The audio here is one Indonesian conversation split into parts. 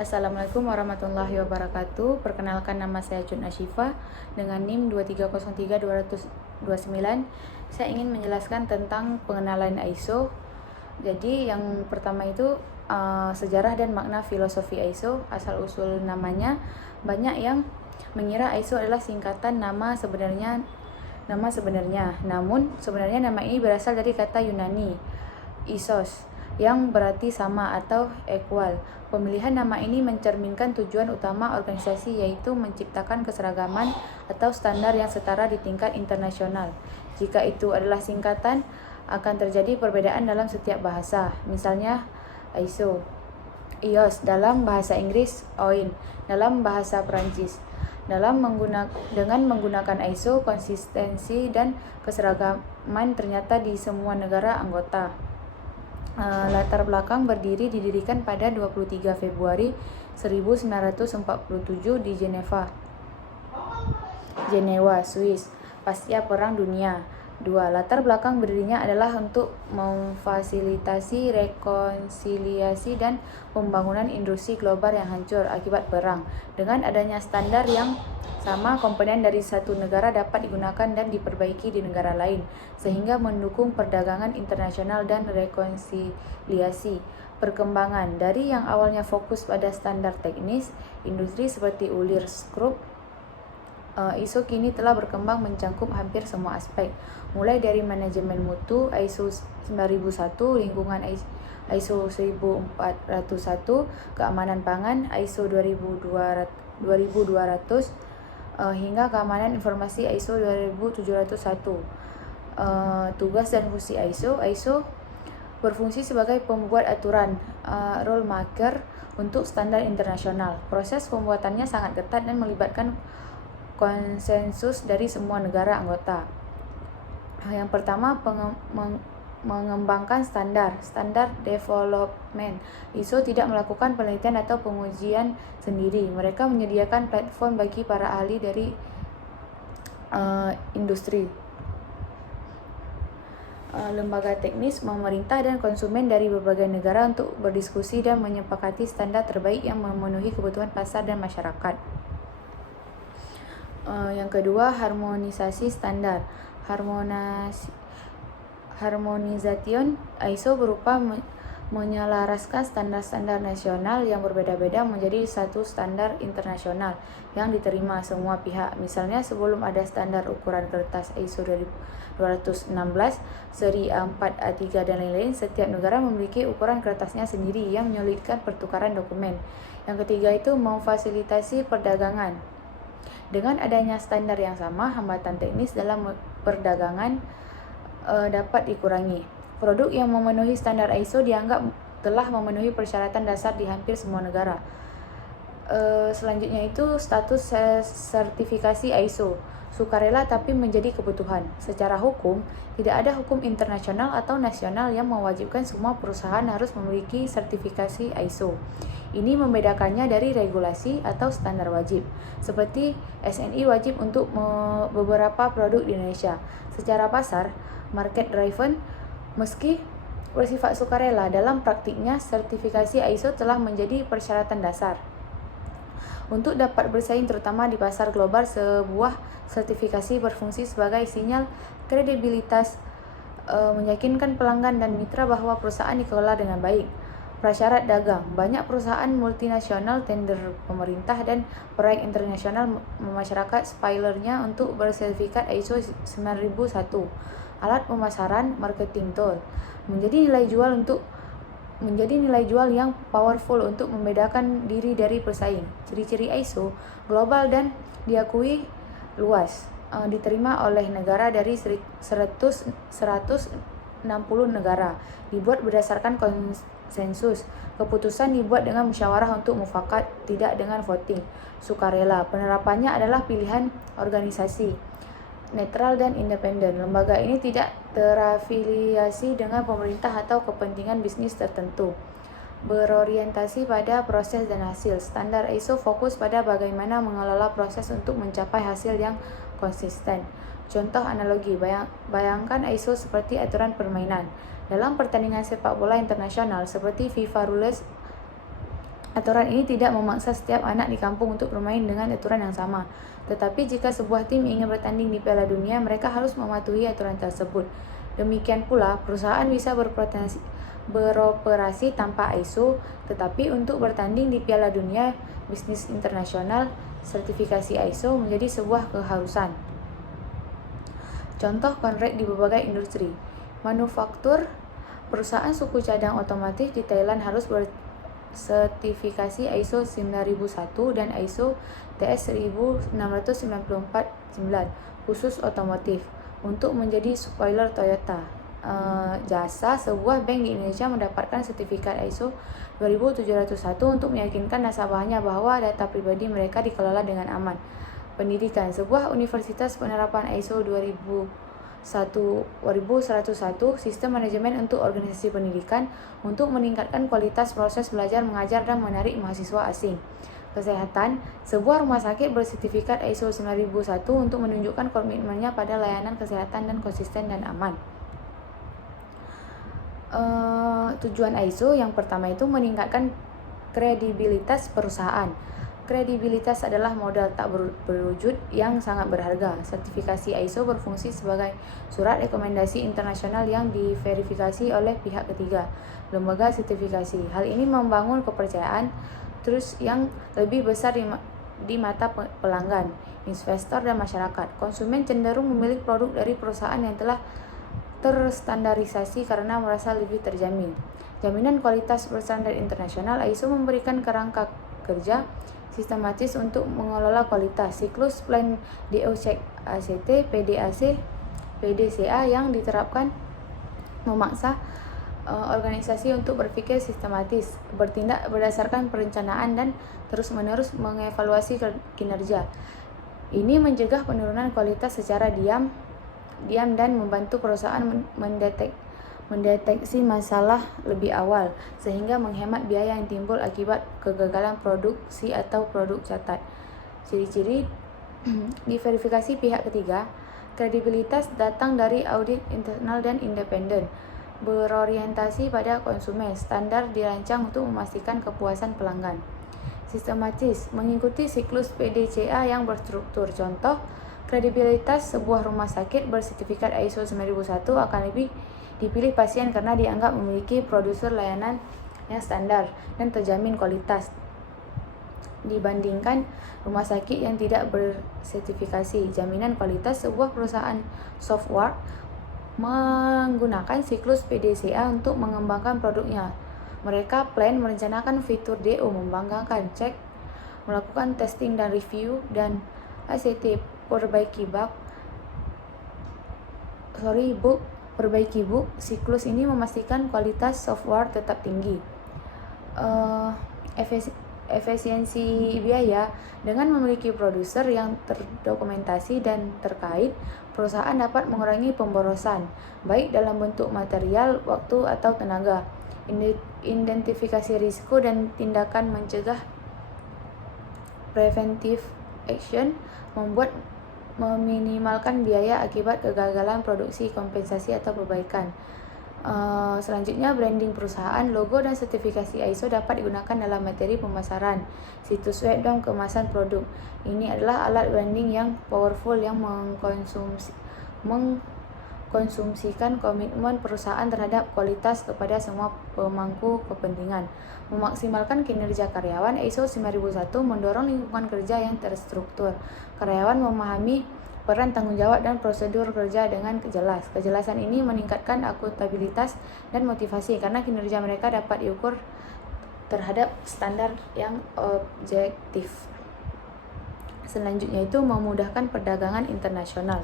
Assalamualaikum warahmatullahi wabarakatuh. Perkenalkan, nama saya Jun Ashifa dengan NIM 2303229. Saya ingin menjelaskan tentang pengenalan ISO. Jadi yang pertama itu sejarah dan makna filosofi ISO. Asal usul namanya, banyak yang mengira ISO adalah singkatan nama sebenarnya. Namun sebenarnya nama ini berasal dari kata Yunani isos, yang berarti sama atau equal. Pemilihan nama ini mencerminkan tujuan utama organisasi, yaitu menciptakan keseragaman atau standar yang setara di tingkat internasional. Jika itu adalah singkatan, akan terjadi perbedaan dalam setiap bahasa. Misalnya ISO, IOS dalam bahasa Inggris, OIN dalam bahasa Perancis. Dengan menggunakan ISO, konsistensi dan keseragaman ternyata di semua negara anggota. Latar belakang didirikan pada 23 Februari 1947 di Jenewa, Swiss, pasca Perang Dunia II. Latar belakang berdirinya adalah untuk memfasilitasi rekonsiliasi dan pembangunan industri global yang hancur akibat perang. Dengan adanya standar yang sama, komponen dari satu negara dapat digunakan dan diperbaiki di negara lain, sehingga mendukung perdagangan internasional dan rekonsiliasi. Perkembangan dari yang awalnya fokus pada standar teknis industri seperti ulir skrup, ISO kini telah berkembang mencakup hampir semua aspek, mulai dari manajemen mutu, ISO 9001, lingkungan ISO 1401, keamanan pangan, ISO 2200, hingga keamanan informasi ISO 2701. Tugas dan fungsi ISO berfungsi sebagai pembuat aturan, rule maker untuk standar internasional. Proses pembuatannya sangat ketat dan melibatkan konsensus dari semua negara anggota. Yang pertama, mengembangkan standar development. ISO tidak melakukan penelitian atau pengujian sendiri. Mereka menyediakan platform bagi para ahli dari industri, lembaga teknis, pemerintah, dan konsumen dari berbagai negara untuk berdiskusi dan menyepakati standar terbaik yang memenuhi kebutuhan pasar dan masyarakat. Yang kedua, harmonisasi standar. Harmonization ISO berupa menyelaraskan standar-standar nasional yang berbeda-beda menjadi satu standar internasional yang diterima semua pihak. Misalnya, sebelum ada standar ukuran kertas ISO 216, seri A4, A3, dan lain-lain, setiap negara memiliki ukuran kertasnya sendiri yang menyulitkan pertukaran dokumen. Yang ketiga itu memfasilitasi perdagangan. Dengan adanya standar yang sama, hambatan teknis dalam perdagangan dapat dikurangi. Produk yang memenuhi standar ISO dianggap telah memenuhi persyaratan dasar di hampir semua negara. Selanjutnya itu status sertifikasi ISO. Sukarela tapi menjadi kebutuhan. Secara hukum, tidak ada hukum internasional atau nasional yang mewajibkan semua perusahaan harus memiliki sertifikasi ISO. Ini membedakannya dari regulasi atau standar wajib, seperti SNI wajib untuk beberapa produk di Indonesia. Secara pasar, market driven, meski bersifat sukarela, dalam praktiknya sertifikasi ISO telah menjadi persyaratan dasar. Untuk dapat bersaing terutama di pasar global, sebuah sertifikasi berfungsi sebagai sinyal kredibilitas, meyakinkan pelanggan dan mitra bahwa perusahaan dikelola dengan baik. Prasyarat dagang. Banyak perusahaan multinasional, tender pemerintah, dan proyek internasional memasyarakat spoilernya untuk bersertifikat ISO 9001. Alat pemasaran, marketing tool, menjadi nilai jual yang powerful untuk membedakan diri dari pesaing. Ciri-ciri ISO global dan diakui luas, diterima oleh negara dari 160 negara, dibuat berdasarkan konsensus. Keputusan dibuat dengan musyawarah untuk mufakat, tidak dengan voting. Sukarela, penerapannya adalah pilihan organisasi, netral dan independen. Lembaga ini tidak terafiliasi dengan pemerintah atau kepentingan bisnis tertentu. Berorientasi pada proses dan hasil. Standar ISO fokus pada bagaimana mengelola proses untuk mencapai hasil yang konsisten. Contoh analogi, bayangkan ISO seperti aturan permainan. Dalam pertandingan sepak bola internasional seperti FIFA Rules Aturan ini tidak memaksa setiap anak di kampung untuk bermain dengan aturan yang sama. Tetapi jika sebuah tim ingin bertanding di Piala Dunia, mereka harus mematuhi aturan tersebut. Demikian pula, perusahaan bisa beroperasi tanpa ISO, tetapi untuk bertanding di Piala Dunia bisnis internasional, sertifikasi ISO menjadi sebuah keharusan. Contoh konkret di berbagai industri. Manufaktur, perusahaan suku cadang otomotif di Thailand harus sertifikasi ISO 9001 dan ISO TS 16949 khusus otomotif untuk menjadi spoiler Toyota. Jasa sebuah bank di Indonesia mendapatkan sertifikat ISO 2701 untuk meyakinkan nasabahnya bahwa data pribadi mereka dikelola dengan aman. Pendidikan, sebuah universitas penerapan ISO 2101 sistem manajemen untuk organisasi pendidikan untuk meningkatkan kualitas proses belajar mengajar dan menarik mahasiswa asing. Kesehatan, sebuah rumah sakit bersertifikat ISO 9001 untuk menunjukkan komitmennya pada layanan kesehatan dan konsisten dan aman. Tujuan ISO yang pertama itu meningkatkan kredibilitas perusahaan. Kredibilitas adalah modal tak berwujud yang sangat berharga. Sertifikasi ISO berfungsi sebagai surat rekomendasi internasional yang diverifikasi oleh pihak ketiga, lembaga sertifikasi. Hal ini membangun kepercayaan terus yang lebih besar di mata pelanggan, investor, dan masyarakat. Konsumen cenderung memilih produk dari perusahaan yang telah terstandarisasi karena merasa lebih terjamin. Jaminan kualitas berstandar internasional, ISO memberikan kerangka kerja sistematis untuk mengelola kualitas. Siklus plan DO check ACT, PDAC, PDCA yang diterapkan memaksa organisasi untuk berpikir sistematis, bertindak berdasarkan perencanaan dan terus-menerus mengevaluasi kinerja. Ini mencegah penurunan kualitas secara diam dan membantu perusahaan mendeteksi masalah lebih awal, sehingga menghemat biaya yang timbul akibat kegagalan produksi atau produk catat. Ciri-ciri diverifikasi pihak ketiga, kredibilitas datang dari audit internal dan independen, berorientasi pada konsumen, standar dirancang untuk memastikan kepuasan pelanggan. Sistematis, mengikuti siklus PDCA yang berstruktur. Contoh, kredibilitas sebuah rumah sakit bersertifikat ISO 9001 akan lebih dipilih pasien karena dianggap memiliki produser layanan yang standar dan terjamin kualitas dibandingkan rumah sakit yang tidak bersertifikasi. Jaminan kualitas, sebuah perusahaan software menggunakan siklus PDCA untuk mengembangkan produknya. Mereka merencanakan fitur DO, membanggakan cek, melakukan testing dan review, dan ACT, perbaiki bug. Siklus ini memastikan kualitas software tetap tinggi. Efisiensi biaya, dengan memiliki produser yang terdokumentasi dan terkait, perusahaan dapat mengurangi pemborosan, baik dalam bentuk material, waktu, atau tenaga. Identifikasi risiko dan tindakan mencegah, preventive action, meminimalkan biaya akibat kegagalan produksi, kompensasi, atau perbaikan. Selanjutnya, branding perusahaan, logo dan sertifikasi ISO dapat digunakan dalam materi pemasaran, situs web, dan kemasan produk. Ini adalah alat branding yang powerful yang mengkonsumsikan komitmen perusahaan terhadap kualitas kepada semua pemangku kepentingan. Memaksimalkan kinerja karyawan, ISO 9001 mendorong lingkungan kerja yang terstruktur. Karyawan memahami peran, tanggung jawab, dan prosedur kerja dengan jelas. Kejelasan ini meningkatkan akuntabilitas dan motivasi karena kinerja mereka dapat diukur terhadap standar yang objektif. Selanjutnya itu memudahkan perdagangan internasional.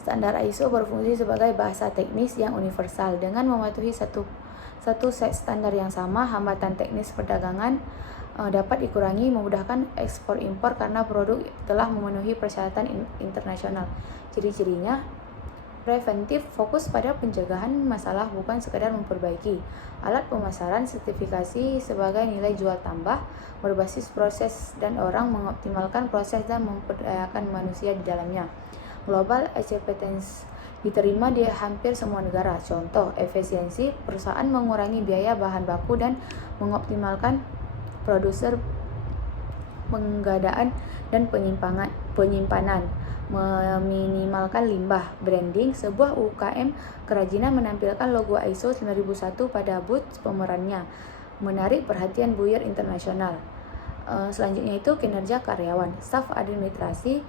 Standar ISO berfungsi sebagai bahasa teknis yang universal. Dengan mematuhi satu set standar yang sama, hambatan teknis perdagangan dapat dikurangi, memudahkan ekspor impor karena produk telah memenuhi persyaratan internasional. Ciri-cirinya, preventif, fokus pada pencegahan masalah bukan sekadar memperbaiki. Alat pemasaran, sertifikasi sebagai nilai jual tambah, berbasis proses dan orang, mengoptimalkan proses dan memperdayakan manusia di dalamnya. Global acceptance, diterima di hampir semua negara. Contoh, efisiensi, perusahaan mengurangi biaya bahan baku dan mengoptimalkan produser penggadaan dan penyimpanan, meminimalkan limbah. Branding, sebuah UKM kerajinan menampilkan logo ISO 9001 pada booth pemerannya, menarik perhatian buyer internasional. Selanjutnya itu kinerja karyawan, staf administrasi,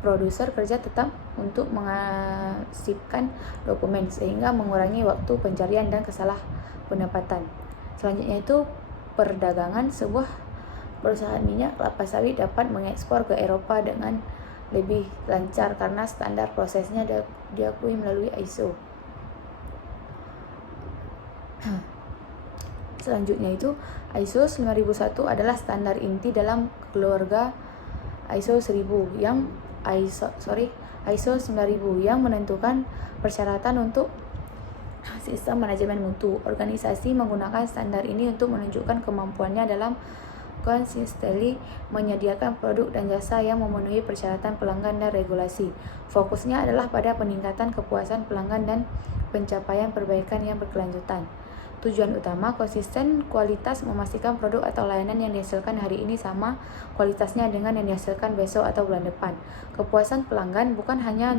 produser kerja tetap untuk mengarsipkan dokumen sehingga mengurangi waktu pencarian dan kesalah pendapatan. Selanjutnya itu perdagangan, sebuah perusahaan minyak kelapa sawit dapat mengekspor ke Eropa dengan lebih lancar karena standar prosesnya diakui melalui ISO. Selanjutnya itu ISO 9001 adalah standar inti dalam keluarga ISO 1000 yang ISO 9000 yang menentukan persyaratan untuk sistem manajemen mutu. Organisasi menggunakan standar ini untuk menunjukkan kemampuannya dalam konsisten menyediakan produk dan jasa yang memenuhi persyaratan pelanggan dan regulasi. Fokusnya adalah pada peningkatan kepuasan pelanggan dan pencapaian perbaikan yang berkelanjutan. Tujuan utama konsisten kualitas, memastikan produk atau layanan yang dihasilkan hari ini sama kualitasnya dengan yang dihasilkan besok atau bulan depan. Kepuasan pelanggan bukan hanya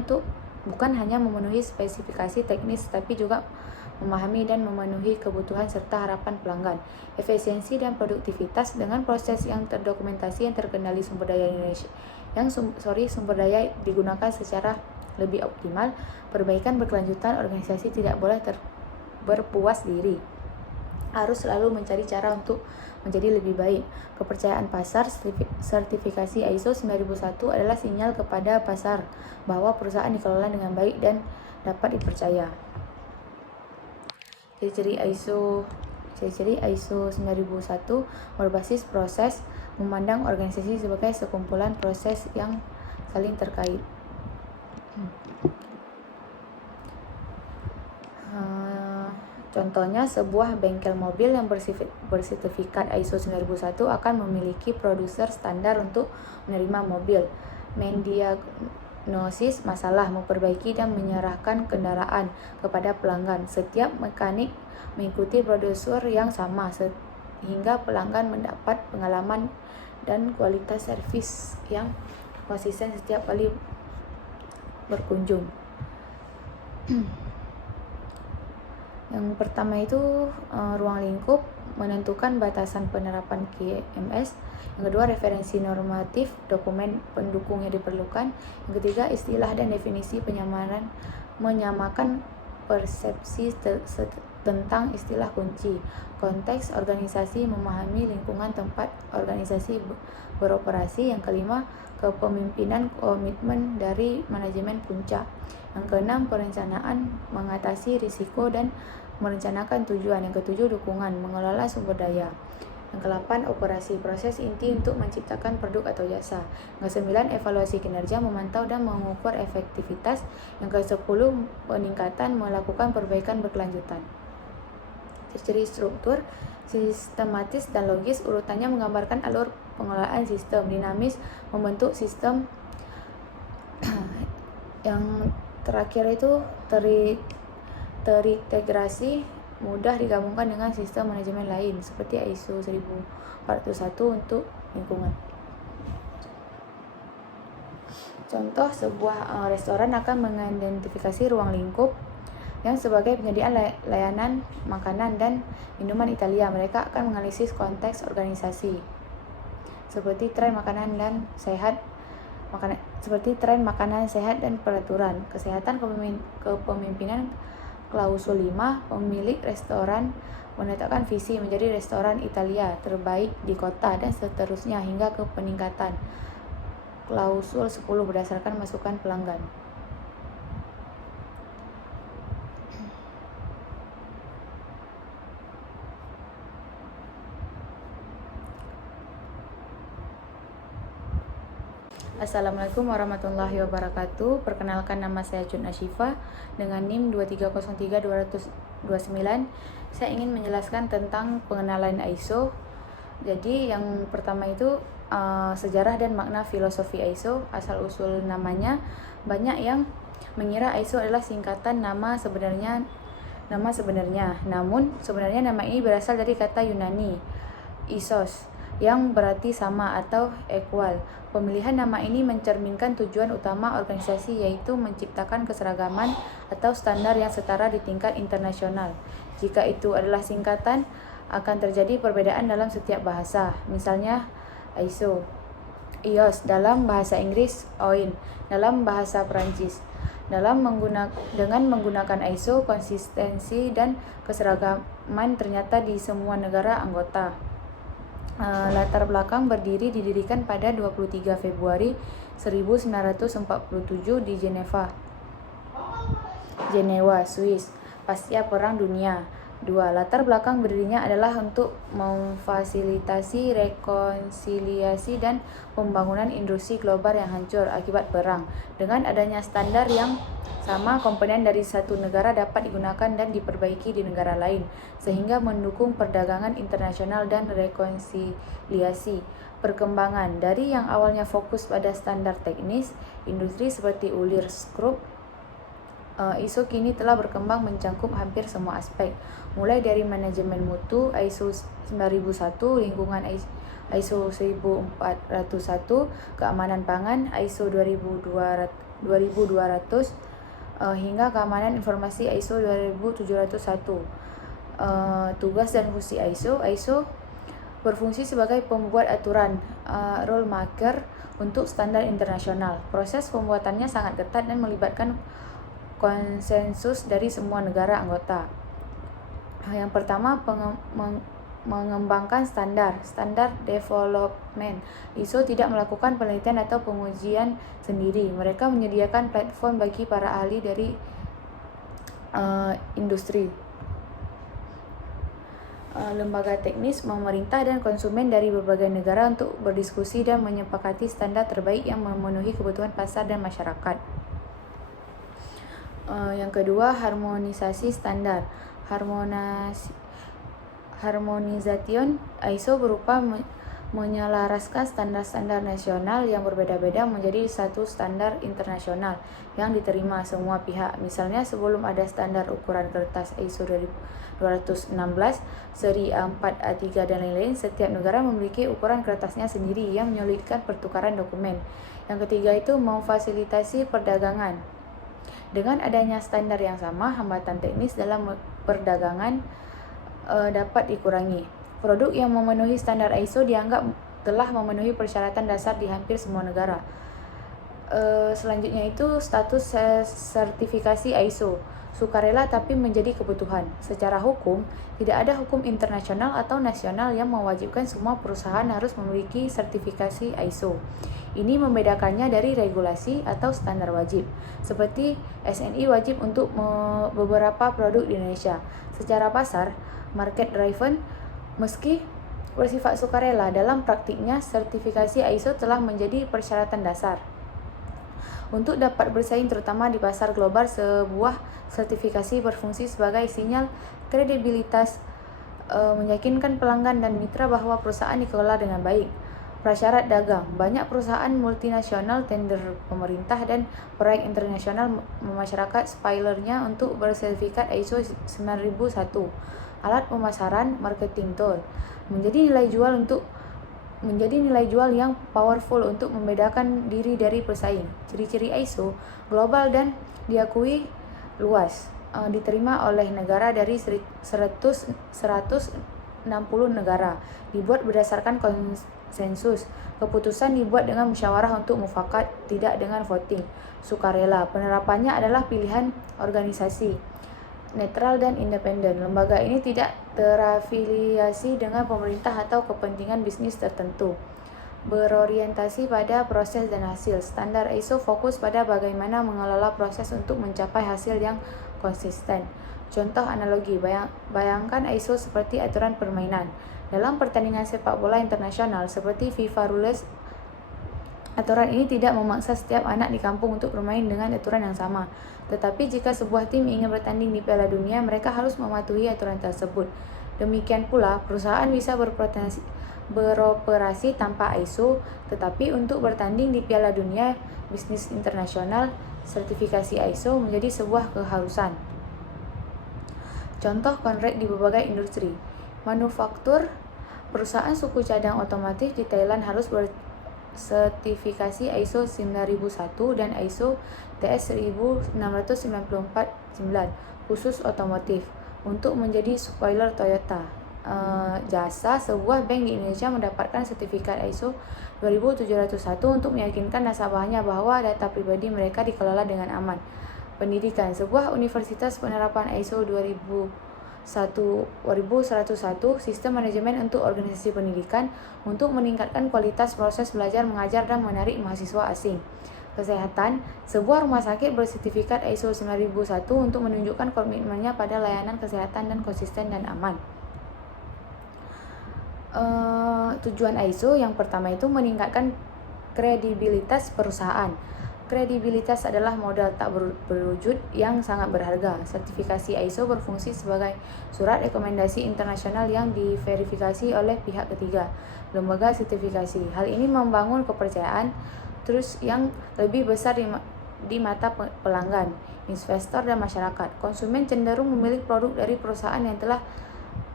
memenuhi spesifikasi teknis, tapi juga memahami dan memenuhi kebutuhan serta harapan pelanggan. Efisiensi dan produktivitas, dengan proses yang terdokumentasi yang terkendali sumber daya digunakan secara lebih optimal. Perbaikan berkelanjutan, organisasi tidak boleh berpuas diri, harus selalu mencari cara untuk menjadi lebih baik. Kepercayaan pasar, sertifikasi ISO 9001 adalah sinyal kepada pasar bahwa perusahaan dikelola dengan baik dan dapat dipercaya. Ciri-ciri ISO 9001 berbasis proses, memandang organisasi sebagai sekumpulan proses yang saling terkait. Contohnya, sebuah bengkel mobil yang bersertifikat ISO 9001 akan memiliki produser standar untuk menerima mobil, mendiagnosis masalah, memperbaiki dan menyerahkan kendaraan kepada pelanggan. Setiap mekanik mengikuti prosedur yang sama sehingga pelanggan mendapat pengalaman dan kualitas servis yang konsisten setiap kali berkunjung. Yang pertama itu ruang lingkup, menentukan batasan penerapan QMS. Yang kedua, referensi normatif, dokumen pendukung yang diperlukan. Yang ketiga, istilah dan definisi menyamakan persepsi tentang istilah kunci. Konteks organisasi, memahami lingkungan tempat organisasi beroperasi. Yang kelima, kepemimpinan, komitmen dari manajemen puncak. Yang keenam, perencanaan, mengatasi risiko dan merencanakan tujuan. Yang ketujuh, dukungan, mengelola sumber daya. Yang ke-8, operasi, proses inti untuk menciptakan produk atau jasa. Yang ke-9, evaluasi kinerja, memantau dan mengukur efektivitas. Yang ke-10, peningkatan, melakukan perbaikan berkelanjutan. Ciri struktur, sistematis dan logis, urutannya menggambarkan alur pengelolaan sistem. Dinamis, membentuk sistem. Yang terakhir itu terintegrasi, mudah digabungkan dengan sistem manajemen lain seperti ISO 1401 untuk lingkungan. Contoh, sebuah restoran akan mengidentifikasi ruang lingkup yang sebagai penyediaan layanan makanan dan minuman Italia. Mereka akan menganalisis konteks organisasi seperti tren makanan sehat dan peraturan kesehatan. Kepemimpinan, klausul 5, pemilik restoran menetapkan visi menjadi restoran Italia terbaik di kota dan seterusnya hingga ke peningkatan. Klausul 10, berdasarkan masukan pelanggan. Assalamualaikum warahmatullahi wabarakatuh. Perkenalkan, nama saya Jun Ashifa dengan NIM 2303229. Saya ingin menjelaskan tentang pengenalan ISO. Jadi yang pertama itu sejarah dan makna filosofi ISO. Asal usul namanya, banyak yang mengira ISO adalah singkatan nama sebenarnya. Namun sebenarnya nama ini berasal dari kata Yunani isos yang berarti sama atau equal. Pemilihan nama ini mencerminkan tujuan utama organisasi, yaitu menciptakan keseragaman atau standar yang setara di tingkat internasional. Jika itu adalah singkatan, akan terjadi perbedaan dalam setiap bahasa. Misalnya ISO, IOS dalam bahasa Inggris, OIN dalam bahasa Perancis. Dengan menggunakan ISO, konsistensi dan keseragaman ternyata di semua negara anggota. Latar belakang didirikan pada 23 Februari 1947 di Jenewa, Swiss, pasca Perang Dunia II. Latar belakang berdirinya adalah untuk memfasilitasi rekonsiliasi dan pembangunan industri global yang hancur akibat perang. Dengan adanya standar yang sama, komponen dari satu negara dapat digunakan dan diperbaiki di negara lain, sehingga mendukung perdagangan internasional dan rekonsiliasi. Perkembangan dari yang awalnya fokus pada standar teknis industri seperti ulir skrup, ISO kini telah berkembang mencakup hampir semua aspek, mulai dari manajemen mutu ISO 9001, lingkungan ISO 1401, keamanan pangan ISO 2200, hingga keamanan informasi ISO 2701. Tugas dan fungsi ISO berfungsi sebagai pembuat aturan, rule maker untuk standar internasional. Proses pembuatannya sangat ketat dan melibatkan konsensus dari semua negara anggota. Yang pertama, mengembangkan standar development. ISO tidak melakukan penelitian atau pengujian sendiri. Mereka menyediakan platform bagi para ahli dari industri, lembaga teknis, pemerintah, dan konsumen dari berbagai negara untuk berdiskusi dan menyepakati standar terbaik yang memenuhi kebutuhan pasar dan masyarakat. Yang kedua, harmonisasi standar. Harmonization ISO berupa menyelaraskan standar-standar nasional yang berbeda-beda menjadi satu standar internasional yang diterima semua pihak. Misalnya, sebelum ada standar ukuran kertas ISO 216, seri A4, A3, dan lain-lain, setiap negara memiliki ukuran kertasnya sendiri yang menyulitkan pertukaran dokumen. Yang ketiga itu memfasilitasi perdagangan. Dengan adanya standar yang sama, hambatan teknis dalam perdagangan dapat dikurangi. Produk yang memenuhi standar ISO dianggap telah memenuhi persyaratan dasar di hampir semua negara. Selanjutnya itu status sertifikasi ISO. Sukarela tapi menjadi kebutuhan. Secara hukum, tidak ada hukum internasional atau nasional yang mewajibkan semua perusahaan harus memiliki sertifikasi ISO. Ini membedakannya dari regulasi atau standar wajib, seperti SNI wajib untuk beberapa produk di Indonesia. Secara pasar, market driven, meski bersifat sukarela, dalam praktiknya sertifikasi ISO telah menjadi persyaratan dasar. Untuk dapat bersaing terutama di pasar global, sebuah sertifikasi berfungsi sebagai sinyal kredibilitas, meyakinkan pelanggan dan mitra bahwa perusahaan dikelola dengan baik. Prasyarat dagang. Banyak perusahaan multinasional, tender pemerintah, dan proyek internasional memasyarakat spoilernya untuk bersertifikat ISO 9001. Alat pemasaran, marketing tool, menjadi nilai jual yang powerful untuk membedakan diri dari pesaing. Ciri-ciri ISO global dan diakui luas, diterima oleh negara dari 160 negara, dibuat berdasarkan konsensus. Keputusan dibuat dengan musyawarah untuk mufakat, tidak dengan voting. Sukarela, penerapannya adalah pilihan organisasi, netral dan independen. Lembaga ini tidak terafiliasi dengan pemerintah atau kepentingan bisnis tertentu. Berorientasi pada proses dan hasil. Standar ISO fokus pada bagaimana mengelola proses untuk mencapai hasil yang konsisten. Contoh analogi, bayangkan ISO seperti aturan permainan. Dalam pertandingan sepak bola internasional seperti FIFA Rules, aturan ini tidak memaksa setiap anak di kampung untuk bermain dengan aturan yang sama. Tetapi jika sebuah tim ingin bertanding di Piala Dunia, mereka harus mematuhi aturan tersebut. Demikian pula, perusahaan bisa beroperasi tanpa ISO, tetapi untuk bertanding di Piala Dunia, bisnis internasional sertifikasi ISO menjadi sebuah keharusan. Contoh konkret di berbagai industri. Manufaktur, perusahaan suku cadang otomotif di Thailand harus bersertifikasi ISO 9001 dan ISO TS 16949 khusus otomotif untuk menjadi spoiler Toyota. Jasa, sebuah bank di Indonesia mendapatkan sertifikat ISO 2701 untuk meyakinkan nasabahnya bahwa data pribadi mereka dikelola dengan aman. Pendidikan, sebuah universitas penerapan ISO 2101 sistem manajemen untuk organisasi pendidikan untuk meningkatkan kualitas proses belajar mengajar dan menarik mahasiswa asing. Kesehatan, sebuah rumah sakit bersertifikat ISO 9001 untuk menunjukkan komitmennya pada layanan kesehatan dan konsisten dan aman. Tujuan ISO yang pertama itu meningkatkan kredibilitas perusahaan. Kredibilitas adalah modal tak berwujud yang sangat berharga. Sertifikasi ISO berfungsi sebagai surat rekomendasi internasional yang diverifikasi oleh pihak ketiga, lembaga sertifikasi. Hal ini membangun kepercayaan terus yang lebih besar di mata pelanggan, investor, dan masyarakat. Konsumen cenderung memilih produk dari perusahaan yang telah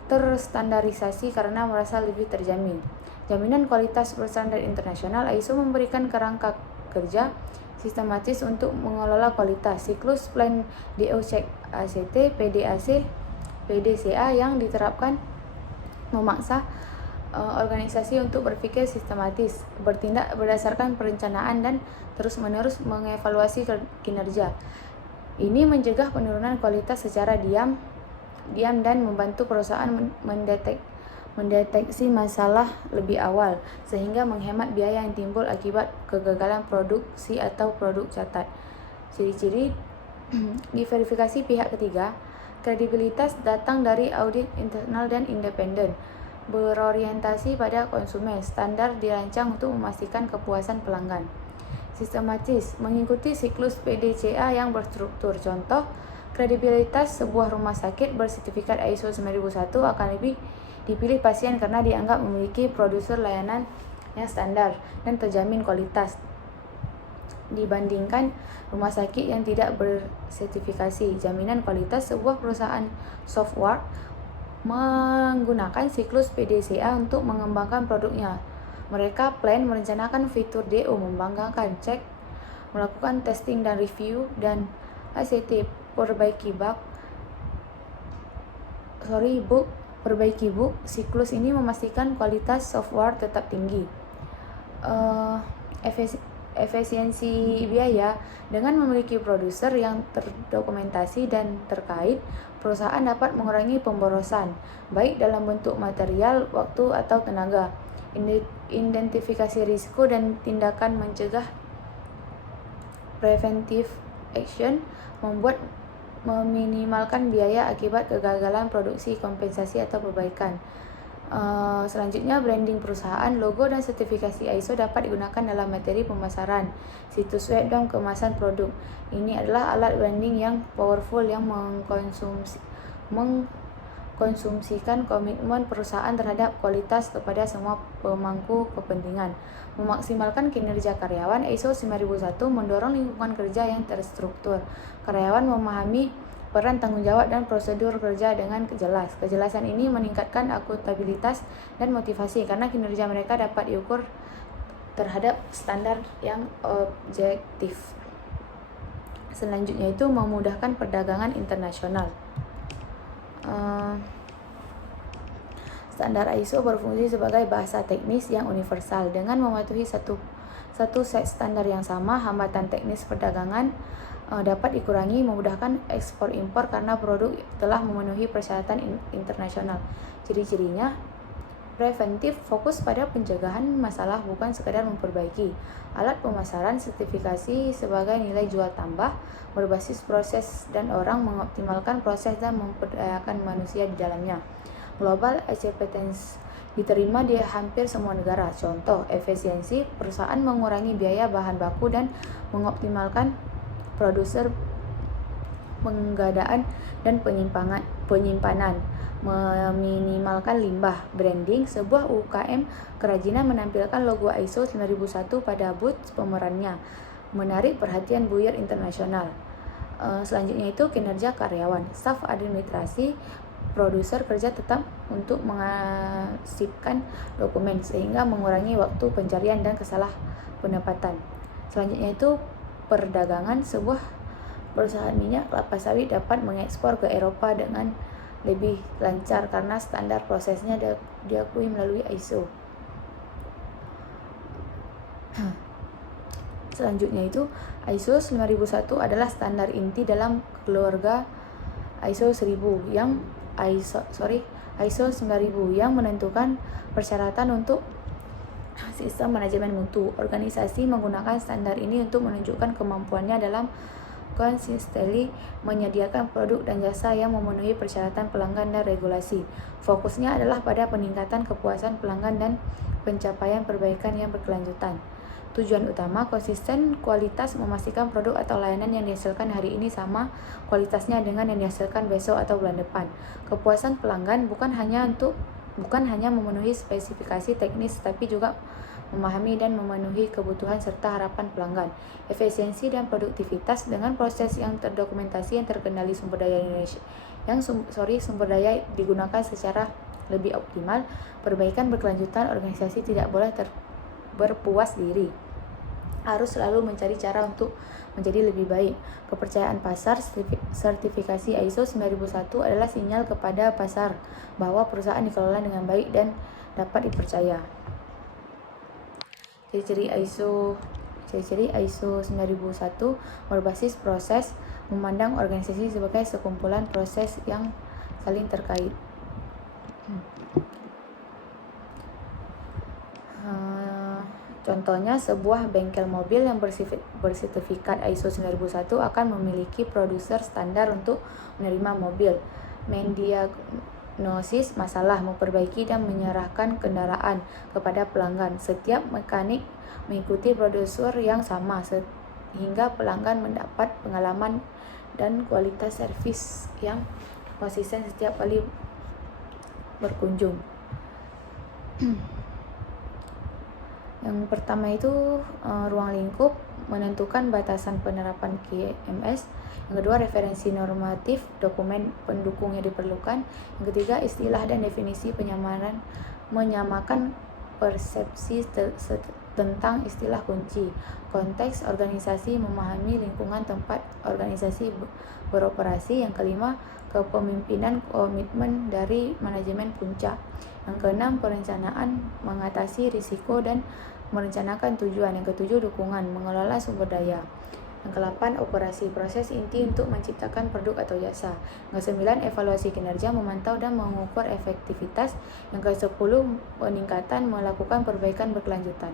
terstandarisasi karena merasa lebih terjamin. Jaminan kualitas berstandar internasional, ISO memberikan kerangka kerja sistematis untuk mengelola kualitas. Siklus plan DO check ACT, PDAC, PDCA yang diterapkan memaksa organisasi untuk berpikir sistematis, bertindak berdasarkan perencanaan dan terus-menerus mengevaluasi kinerja. Ini mencegah penurunan kualitas secara diam dan membantu perusahaan mendeteksi masalah lebih awal, sehingga menghemat biaya yang timbul akibat kegagalan produksi atau produk catat. Ciri-ciri diverifikasi pihak ketiga. Kredibilitas datang dari audit internal dan independen, berorientasi pada konsumen. Standar dirancang untuk memastikan kepuasan pelanggan. Sistematis, mengikuti siklus PDCA yang berstruktur. Contoh, kredibilitas sebuah rumah sakit bersertifikat ISO 9001 akan lebih dipilih pasien karena dianggap memiliki produser layanan yang standar dan terjamin kualitas dibandingkan rumah sakit yang tidak bersertifikasi. Jaminan kualitas, sebuah perusahaan software menggunakan siklus PDCA untuk mengembangkan produknya. Mereka merencanakan fitur DO, membanggakan cek, melakukan testing dan review, dan ACT, perbaiki bug. Siklus ini memastikan kualitas software tetap tinggi. Efisiensi biaya, dengan memiliki produser yang terdokumentasi dan terkait, perusahaan dapat mengurangi pemborosan, baik dalam bentuk material, waktu, atau tenaga. Identifikasi risiko dan tindakan mencegah, preventive action, meminimalkan biaya akibat kegagalan produksi, kompensasi, atau perbaikan. Selanjutnya, branding perusahaan, logo dan sertifikasi ISO dapat digunakan dalam materi pemasaran, situs web, dan kemasan produk. Ini adalah alat branding yang powerful yang mengkonsumsikan komitmen perusahaan terhadap kualitas kepada semua pemangku kepentingan. Memaksimalkan kinerja karyawan, ISO 9001 mendorong lingkungan kerja yang terstruktur. Karyawan memahami peran, tanggung jawab, dan prosedur kerja dengan jelas. Kejelasan ini meningkatkan akuntabilitas dan motivasi karena kinerja mereka dapat diukur terhadap standar yang objektif. Selanjutnya itu memudahkan perdagangan internasional. Standar ISO berfungsi sebagai bahasa teknis yang universal. Dengan mematuhi satu set standar yang sama, hambatan teknis perdagangan dapat dikurangi, memudahkan ekspor impor karena produk telah memenuhi persyaratan internasional. Ciri-cirinya, preventif, fokus pada pencegahan masalah bukan sekadar memperbaiki. Alat pemasaran, sertifikasi sebagai nilai jual tambah, berbasis proses dan orang, mengoptimalkan proses dan memperdayakan manusia di dalamnya. Global acceptance, diterima di hampir semua negara. Contoh, efisiensi, perusahaan mengurangi biaya bahan baku dan mengoptimalkan produser, penggadaan, dan penyimpanan, meminimalkan limbah. Branding, sebuah UKM kerajinan menampilkan logo ISO 9001 pada booth pemerannya, menarik perhatian buyer internasional. Selanjutnya itu kinerja karyawan. Staf administrasi produser kerja tetap untuk mengarsipkan dokumen sehingga mengurangi waktu pencarian dan kesalah pendapatan. Selanjutnya itu perdagangan. Sebuah perusahaan minyak kelapa sawit dapat mengekspor ke Eropa dengan lebih lancar karena standar prosesnya diakui melalui ISO. Selanjutnya itu ISO 9001 adalah standar inti dalam keluarga ISO 1000 yang ISO 9000 yang menentukan persyaratan untuk sistem manajemen mutu. Organisasi menggunakan standar ini untuk menunjukkan kemampuannya dalam konsistently menyediakan produk dan jasa yang memenuhi persyaratan pelanggan dan regulasi. Fokusnya adalah pada peningkatan kepuasan pelanggan dan pencapaian perbaikan yang berkelanjutan. Tujuan utama konsisten kualitas, memastikan produk atau layanan yang dihasilkan hari ini sama kualitasnya dengan yang dihasilkan besok atau bulan depan. Kepuasan pelanggan bukan hanya memenuhi spesifikasi teknis, tapi juga memahami dan memenuhi kebutuhan serta harapan pelanggan. Efisiensi dan produktivitas dengan proses yang terdokumentasi yang terkendali sumber daya digunakan secara lebih optimal. Perbaikan berkelanjutan. Organisasi tidak boleh berpuas diri, harus selalu mencari cara untuk menjadi lebih baik. Kepercayaan pasar. Sertifikasi ISO 9001 adalah sinyal kepada pasar bahwa perusahaan dikelola dengan baik dan dapat dipercaya. Ciri-ciri ISO 9001 berbasis proses, memandang organisasi sebagai sekumpulan proses yang saling terkait. Contohnya, sebuah bengkel mobil yang bersertifikat ISO 9001 akan memiliki produser standar untuk menerima mobil, mendiagnosis masalah, memperbaiki dan menyerahkan kendaraan kepada pelanggan. Setiap mekanik mengikuti prosedur yang sama sehingga pelanggan mendapat pengalaman dan kualitas servis yang konsisten setiap kali berkunjung. Yang pertama itu ruang lingkup, menentukan batasan penerapan QMS. Yang kedua, referensi normatif, dokumen pendukung yang diperlukan. Yang ketiga, istilah dan definisi menyamakan persepsi tentang istilah kunci. Konteks organisasi, memahami lingkungan tempat organisasi beroperasi. Yang kelima, kepemimpinan, komitmen dari manajemen puncak. Yang keenam, perencanaan, mengatasi risiko dan merencanakan tujuan. Yang ketujuh, dukungan, mengelola sumber daya. Yang kedelapan, operasi, proses inti untuk menciptakan produk atau jasa. Yang kesembilan, evaluasi kinerja, memantau dan mengukur efektivitas. Yang kesepuluh, peningkatan, melakukan perbaikan berkelanjutan.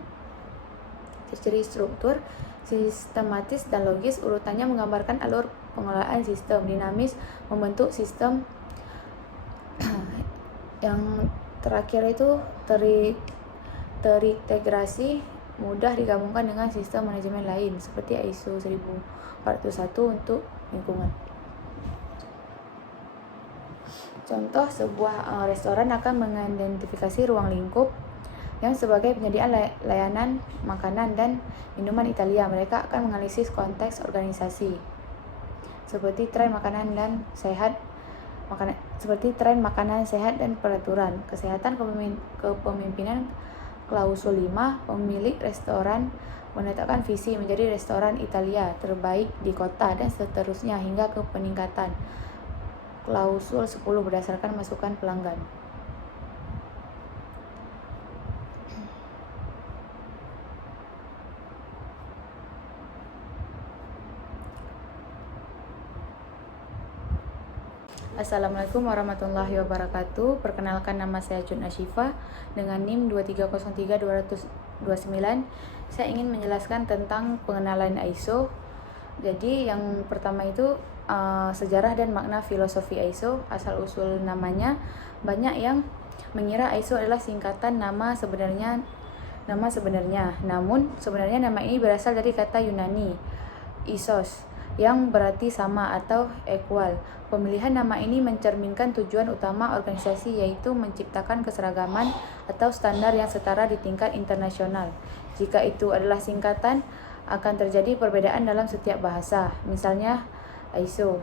Ciri struktur, sistematis dan logis, urutannya menggambarkan alur pengelolaan sistem. Dinamis, membentuk sistem. Yang terakhir itu terintegrasi, mudah digabungkan dengan sistem manajemen lain seperti ISO 1401 untuk lingkungan. Contoh, sebuah restoran akan mengidentifikasi ruang lingkup yang sebagai penyediaan layanan makanan dan minuman Italia. Mereka akan menganalisis konteks organisasi seperti tren makanan sehat dan peraturan kesehatan. Kepemimpinan, klausul 5, pemilik restoran menetapkan visi menjadi restoran Italia terbaik di kota dan seterusnya hingga ke peningkatan. Klausul 10, berdasarkan masukan pelanggan. Assalamualaikum warahmatullahi wabarakatuh. Perkenalkan, nama saya Jun Ashifa dengan NIM 2303229. Saya ingin menjelaskan tentang pengenalan ISO. Jadi yang pertama itu sejarah dan makna filosofi ISO. Asal usul namanya, banyak yang mengira ISO adalah singkatan nama sebenarnya. Namun sebenarnya nama ini berasal dari kata Yunani isos, yang berarti sama atau equal. Pemilihan nama ini mencerminkan tujuan utama organisasi, yaitu menciptakan keseragaman atau standar yang setara di tingkat internasional. Jika itu adalah singkatan, akan terjadi perbedaan dalam setiap bahasa. Misalnya ISO,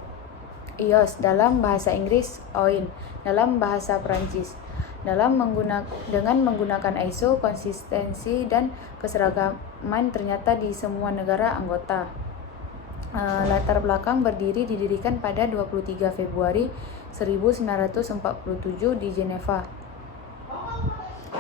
IOS dalam bahasa Inggris, OIN dalam bahasa Perancis. Dengan menggunakan ISO, konsistensi dan keseragaman ternyata di semua negara anggota. Latar belakang didirikan pada 23 Februari 1947 di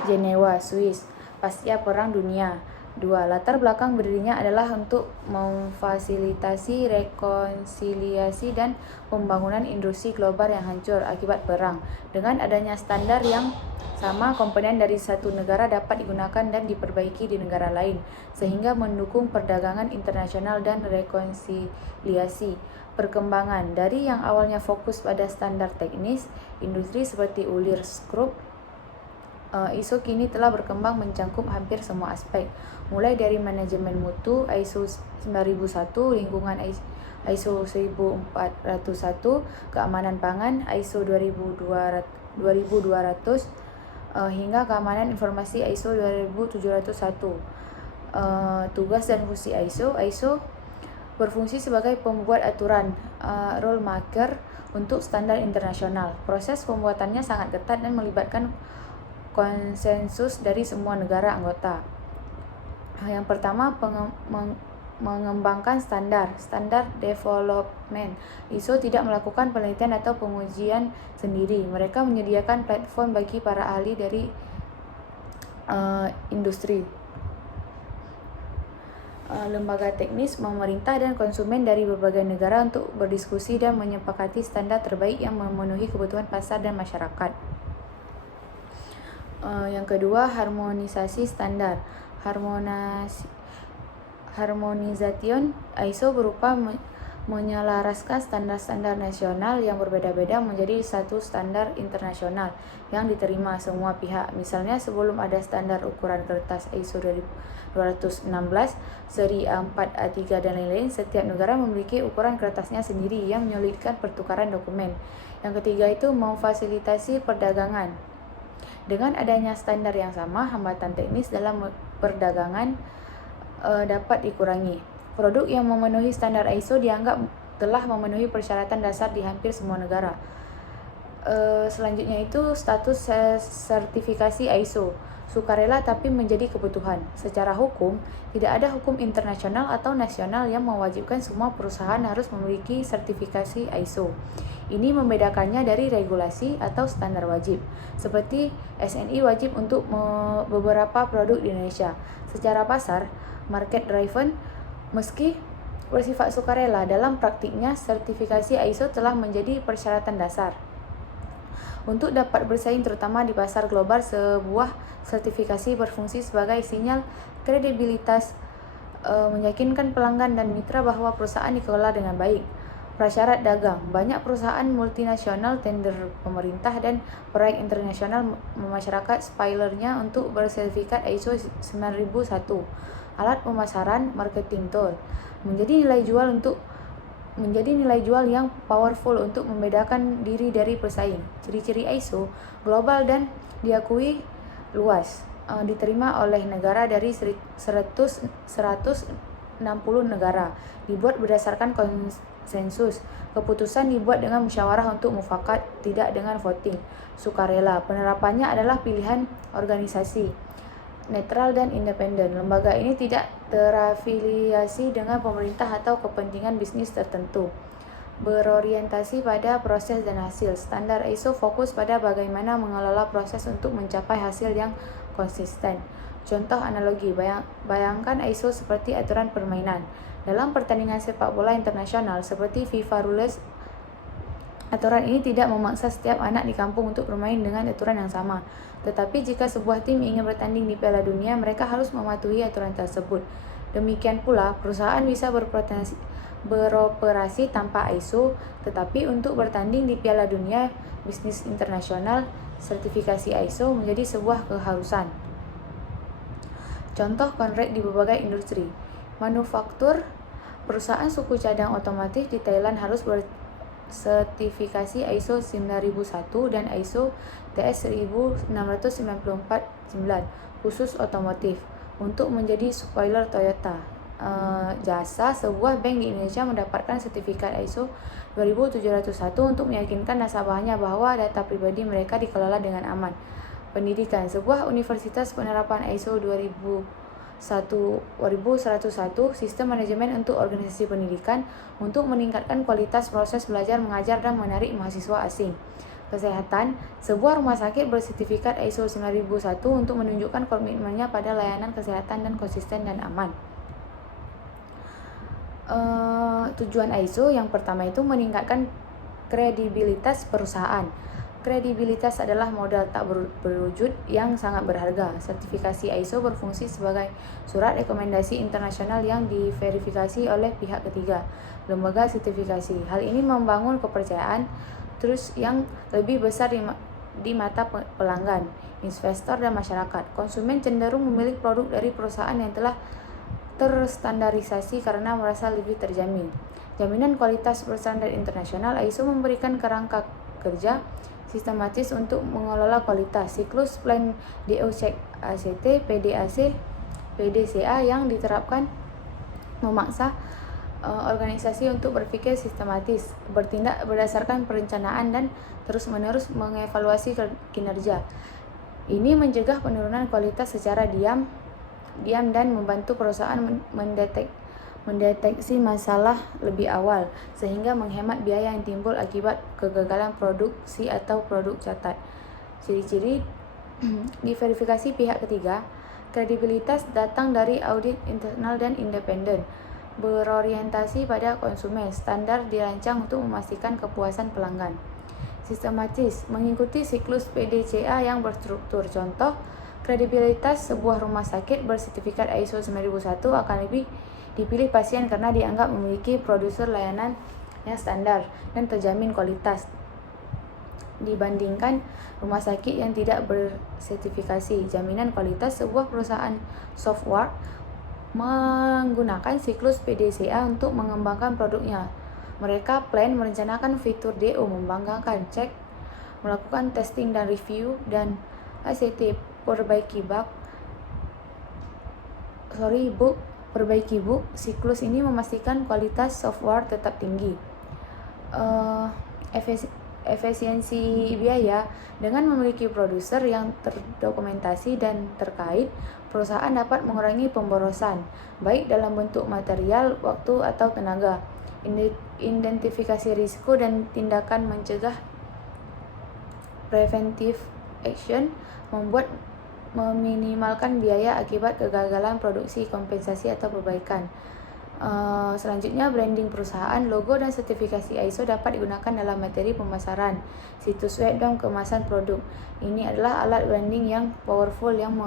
Jenewa, Swiss, pasca Perang Dunia II. Latar belakang berdirinya adalah untuk memfasilitasi rekonsiliasi dan pembangunan industri global yang hancur akibat perang. Dengan adanya standar yang sama, komponen dari satu negara dapat digunakan dan diperbaiki di negara lain, sehingga mendukung perdagangan internasional dan rekonsiliasi. Perkembangan dari yang awalnya fokus pada standar teknis, industri seperti ulir skrup, ISO kini telah berkembang mencakup hampir semua aspek, mulai dari manajemen mutu, ISO 9001, lingkungan ISO 1401, keamanan pangan, ISO 2200, hingga keamanan informasi ISO 2701. Tugas dan fungsi ISO berfungsi sebagai pembuat aturan, rule maker untuk standar internasional. Proses pembuatannya sangat ketat dan melibatkan konsensus dari semua negara anggota. Yang pertama, mengembangkan standar development. ISO tidak melakukan penelitian atau pengujian sendiri. Mereka menyediakan platform bagi para ahli dari industri, lembaga teknis, pemerintah, dan konsumen dari berbagai negara untuk berdiskusi dan menyepakati standar terbaik yang memenuhi kebutuhan pasar dan masyarakat. Yang kedua, harmonisasi standar. Harmonisation ISO berupa menyelaraskan standar-standar nasional yang berbeda-beda menjadi satu standar internasional yang diterima semua pihak. Misalnya, sebelum ada standar ukuran kertas ISO 216, seri A4, A3, dan lain-lain, setiap negara memiliki ukuran kertasnya sendiri yang menyulitkan pertukaran dokumen. Yang ketiga itu memfasilitasi perdagangan. Dengan adanya standar yang sama, hambatan teknis dalam perdagangan dapat dikurangi. Produk yang memenuhi standar ISO dianggap telah memenuhi persyaratan dasar di hampir semua negara. Selanjutnya itu status sertifikasi ISO. Sukarela tapi menjadi kebutuhan. Secara hukum, tidak ada hukum internasional atau nasional yang mewajibkan semua perusahaan harus memiliki sertifikasi ISO. Ini membedakannya dari regulasi atau standar wajib, seperti SNI wajib untuk beberapa produk di Indonesia. Secara pasar, market driven, meski bersifat sukarela, dalam praktiknya sertifikasi ISO telah menjadi persyaratan dasar. Untuk dapat bersaing terutama di pasar global, sebuah sertifikasi berfungsi sebagai sinyal kredibilitas, meyakinkan pelanggan dan mitra bahwa perusahaan dikelola dengan baik. Prasyarat dagang. Banyak perusahaan multinasional, tender pemerintah, dan proyek internasional memasyarakat spoilernya untuk bersertifikat ISO 9001. Alat pemasaran, marketing tool, menjadi nilai jual yang powerful untuk membedakan diri dari pesaing. Ciri-ciri ISO global dan diakui luas, diterima oleh negara dari 160 negara, dibuat berdasarkan konsensus. Keputusan dibuat dengan musyawarah untuk mufakat, tidak dengan voting. Sukarela, penerapannya adalah pilihan organisasi, netral dan independen. Lembaga ini tidak terafiliasi dengan pemerintah atau kepentingan bisnis tertentu. Berorientasi pada proses dan hasil. Standar ISO fokus pada bagaimana mengelola proses untuk mencapai hasil yang konsisten. Contoh analogi, bayangkan ISO seperti aturan permainan. Dalam pertandingan sepak bola internasional seperti FIFA Rules, aturan ini tidak memaksa setiap anak di kampung untuk bermain dengan aturan yang sama. Tetapi jika sebuah tim ingin bertanding di Piala Dunia, mereka harus mematuhi aturan tersebut. Demikian pula, perusahaan bisa beroperasi tanpa ISO, tetapi untuk bertanding di Piala Dunia bisnis internasional, sertifikasi ISO menjadi sebuah keharusan. Contoh konkret di berbagai industri. Manufaktur, perusahaan suku cadang otomotif di Thailand harus bersertifikasi ISO 9001 dan ISO TS 16949 khusus otomotif untuk menjadi spoiler Toyota. jasa, sebuah bank di Indonesia mendapatkan sertifikat ISO 2701 untuk meyakinkan nasabahnya bahwa data pribadi mereka dikelola dengan aman. Pendidikan, sebuah universitas penerapan ISO 2101 sistem manajemen untuk organisasi pendidikan untuk meningkatkan kualitas proses belajar mengajar dan menarik mahasiswa asing. Kesehatan, sebuah rumah sakit bersertifikat ISO 9001 untuk menunjukkan komitmennya pada layanan kesehatan dan konsisten dan aman. Tujuan ISO yang pertama itu meningkatkan kredibilitas perusahaan. Kredibilitas adalah modal tak berwujud yang sangat berharga. Sertifikasi ISO berfungsi sebagai surat rekomendasi internasional yang diverifikasi oleh pihak ketiga, lembaga sertifikasi. Hal ini membangun kepercayaan terus yang lebih besar di mata pelanggan, investor, dan masyarakat. Konsumen cenderung memilih produk dari perusahaan yang telah terstandarisasi karena merasa lebih terjamin. Jaminan kualitas berstandar internasional, ISO memberikan kerangka kerja sistematis untuk mengelola kualitas. Siklus plan DO Check ACT, PDAC, PDCA yang diterapkan memaksa organisasi untuk berpikir sistematis, bertindak berdasarkan perencanaan, dan terus-menerus mengevaluasi kinerja. Ini mencegah penurunan kualitas secara diam dan membantu perusahaan mendeteksi masalah lebih awal, sehingga menghemat biaya yang timbul akibat kegagalan produksi atau produk catat. Ciri-ciri diverifikasi pihak ketiga, kredibilitas datang dari audit internal dan independen, berorientasi pada konsumen, standar dirancang untuk memastikan kepuasan pelanggan. Sistematis, mengikuti siklus PDCA yang berstruktur. Contoh, kredibilitas sebuah rumah sakit bersertifikat ISO 9001 akan lebih dipilih pasien karena dianggap memiliki produser layanan yang standar dan terjamin kualitas dibandingkan rumah sakit yang tidak bersertifikasi. Jaminan kualitas, sebuah perusahaan software menggunakan siklus PDCA untuk mengembangkan produknya. Mereka plan, merencanakan fitur DO, membanggakan cek, melakukan testing dan review, dan ACT, perbaiki bug. Siklus ini memastikan kualitas software tetap tinggi. Efisiensi biaya, dengan memiliki produser yang terdokumentasi dan terkait, perusahaan dapat mengurangi pemborosan, baik dalam bentuk material, waktu, atau tenaga. Identifikasi risiko dan tindakan mencegah, preventive action, meminimalkan biaya akibat kegagalan produksi, kompensasi, atau perbaikan. Selanjutnya, branding perusahaan, logo, dan sertifikasi ISO dapat digunakan dalam materi pemasaran, situs web, dan kemasan produk. Ini adalah alat branding yang powerful yang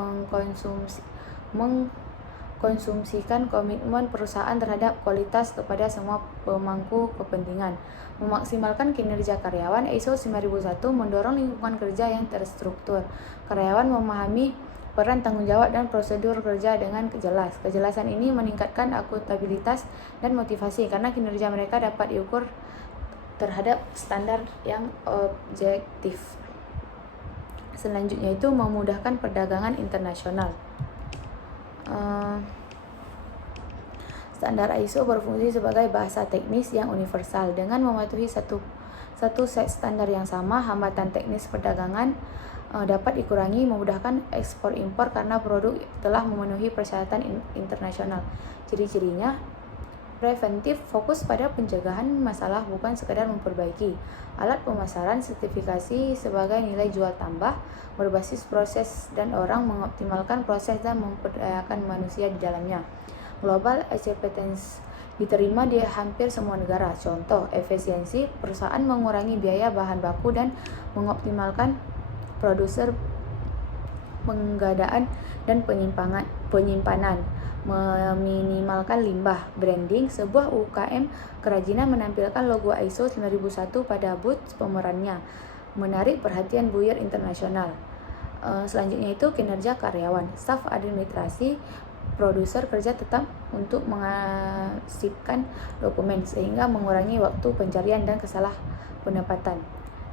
mengkonsumsikan komitmen perusahaan terhadap kualitas kepada semua pemangku kepentingan. Memaksimalkan kinerja karyawan, ISO 9001 mendorong lingkungan kerja yang terstruktur. Karyawan memahami peran, tanggung jawab, dan prosedur kerja dengan jelas. Kejelasan ini meningkatkan akuntabilitas dan motivasi karena kinerja mereka dapat diukur terhadap standar yang objektif. Selanjutnya itu memudahkan perdagangan internasional. Standar ISO berfungsi sebagai bahasa teknis yang universal. Dengan mematuhi satu set standar yang sama, hambatan teknis perdagangan dapat dikurangi, memudahkan ekspor-impor karena produk telah memenuhi persyaratan internasional. Ciri-cirinya, preventif, fokus pada pencegahan masalah bukan sekadar memperbaiki. Alat pemasaran, sertifikasi sebagai nilai jual tambah, berbasis proses dan orang, mengoptimalkan proses dan memperdayakan manusia di dalamnya. Global acceptance, diterima di hampir semua negara. Contoh, efisiensi, perusahaan mengurangi biaya bahan baku dan mengoptimalkan produser, pengadaan, dan penyimpanan, meminimalkan limbah. Branding, sebuah UKM kerajinan menampilkan logo ISO 9001 pada booth pemerannya, menarik perhatian buyer internasional. Selanjutnya itu kinerja karyawan, staf administrasi, produser kerja tetap untuk mengarsipkan dokumen sehingga mengurangi waktu pencarian dan kesalah penempatan.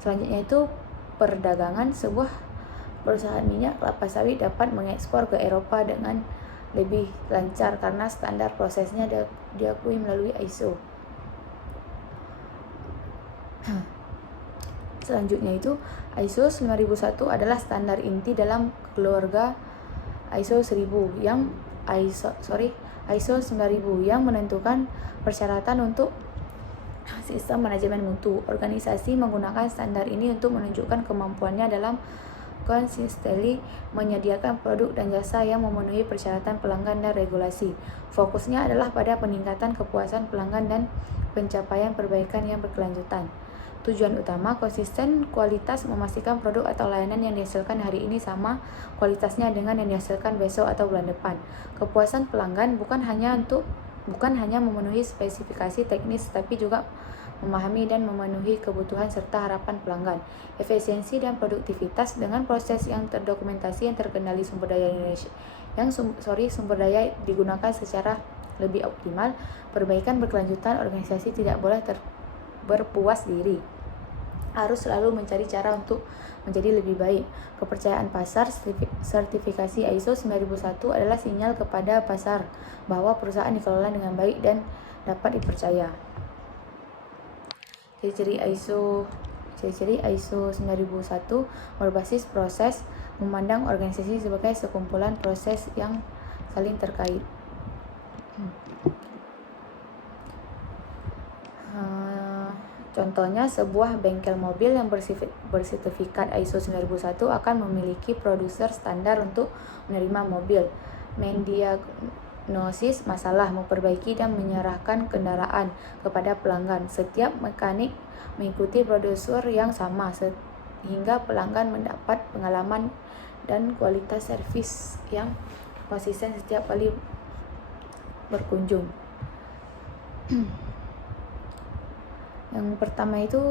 Selanjutnya itu perdagangan, sebuah perusahaan minyak kelapa sawit dapat mengekspor ke Eropa dengan lebih lancar karena standar prosesnya diakui melalui ISO. Selanjutnya itu ISO 9001 adalah standar inti dalam keluarga ISO 1000 ISO 9000 yang menentukan persyaratan untuk sistem manajemen mutu. Organisasi menggunakan standar ini untuk menunjukkan kemampuannya dalam konsisten menyediakan produk dan jasa yang memenuhi persyaratan pelanggan dan regulasi. Fokusnya adalah pada peningkatan kepuasan pelanggan dan pencapaian perbaikan yang berkelanjutan. Tujuan utama konsisten kualitas, memastikan produk atau layanan yang dihasilkan hari ini sama kualitasnya dengan yang dihasilkan besok atau bulan depan. Kepuasan pelanggan bukan hanya memenuhi spesifikasi teknis, tapi juga memahami dan memenuhi kebutuhan serta harapan pelanggan. Efisiensi dan produktivitas dengan proses yang terdokumentasi yang terkendali sumber daya digunakan secara lebih optimal. Perbaikan berkelanjutan, organisasi tidak boleh berpuas diri, harus selalu mencari cara untuk menjadi lebih baik. Kepercayaan pasar. Sertifikasi ISO 9001 adalah sinyal kepada pasar bahwa perusahaan dikelola dengan baik dan dapat dipercaya. Ciri-ciri ISO 9001 berbasis proses, memandang organisasi sebagai sekumpulan proses yang saling terkait. Contohnya, sebuah bengkel mobil yang bersertifikat ISO 9001 akan memiliki produser standar untuk menerima mobil, mendiagnosis masalah, memperbaiki dan menyerahkan kendaraan kepada pelanggan. Setiap mekanik mengikuti prosedur yang sama sehingga pelanggan mendapat pengalaman dan kualitas servis yang konsisten setiap kali berkunjung. Yang pertama itu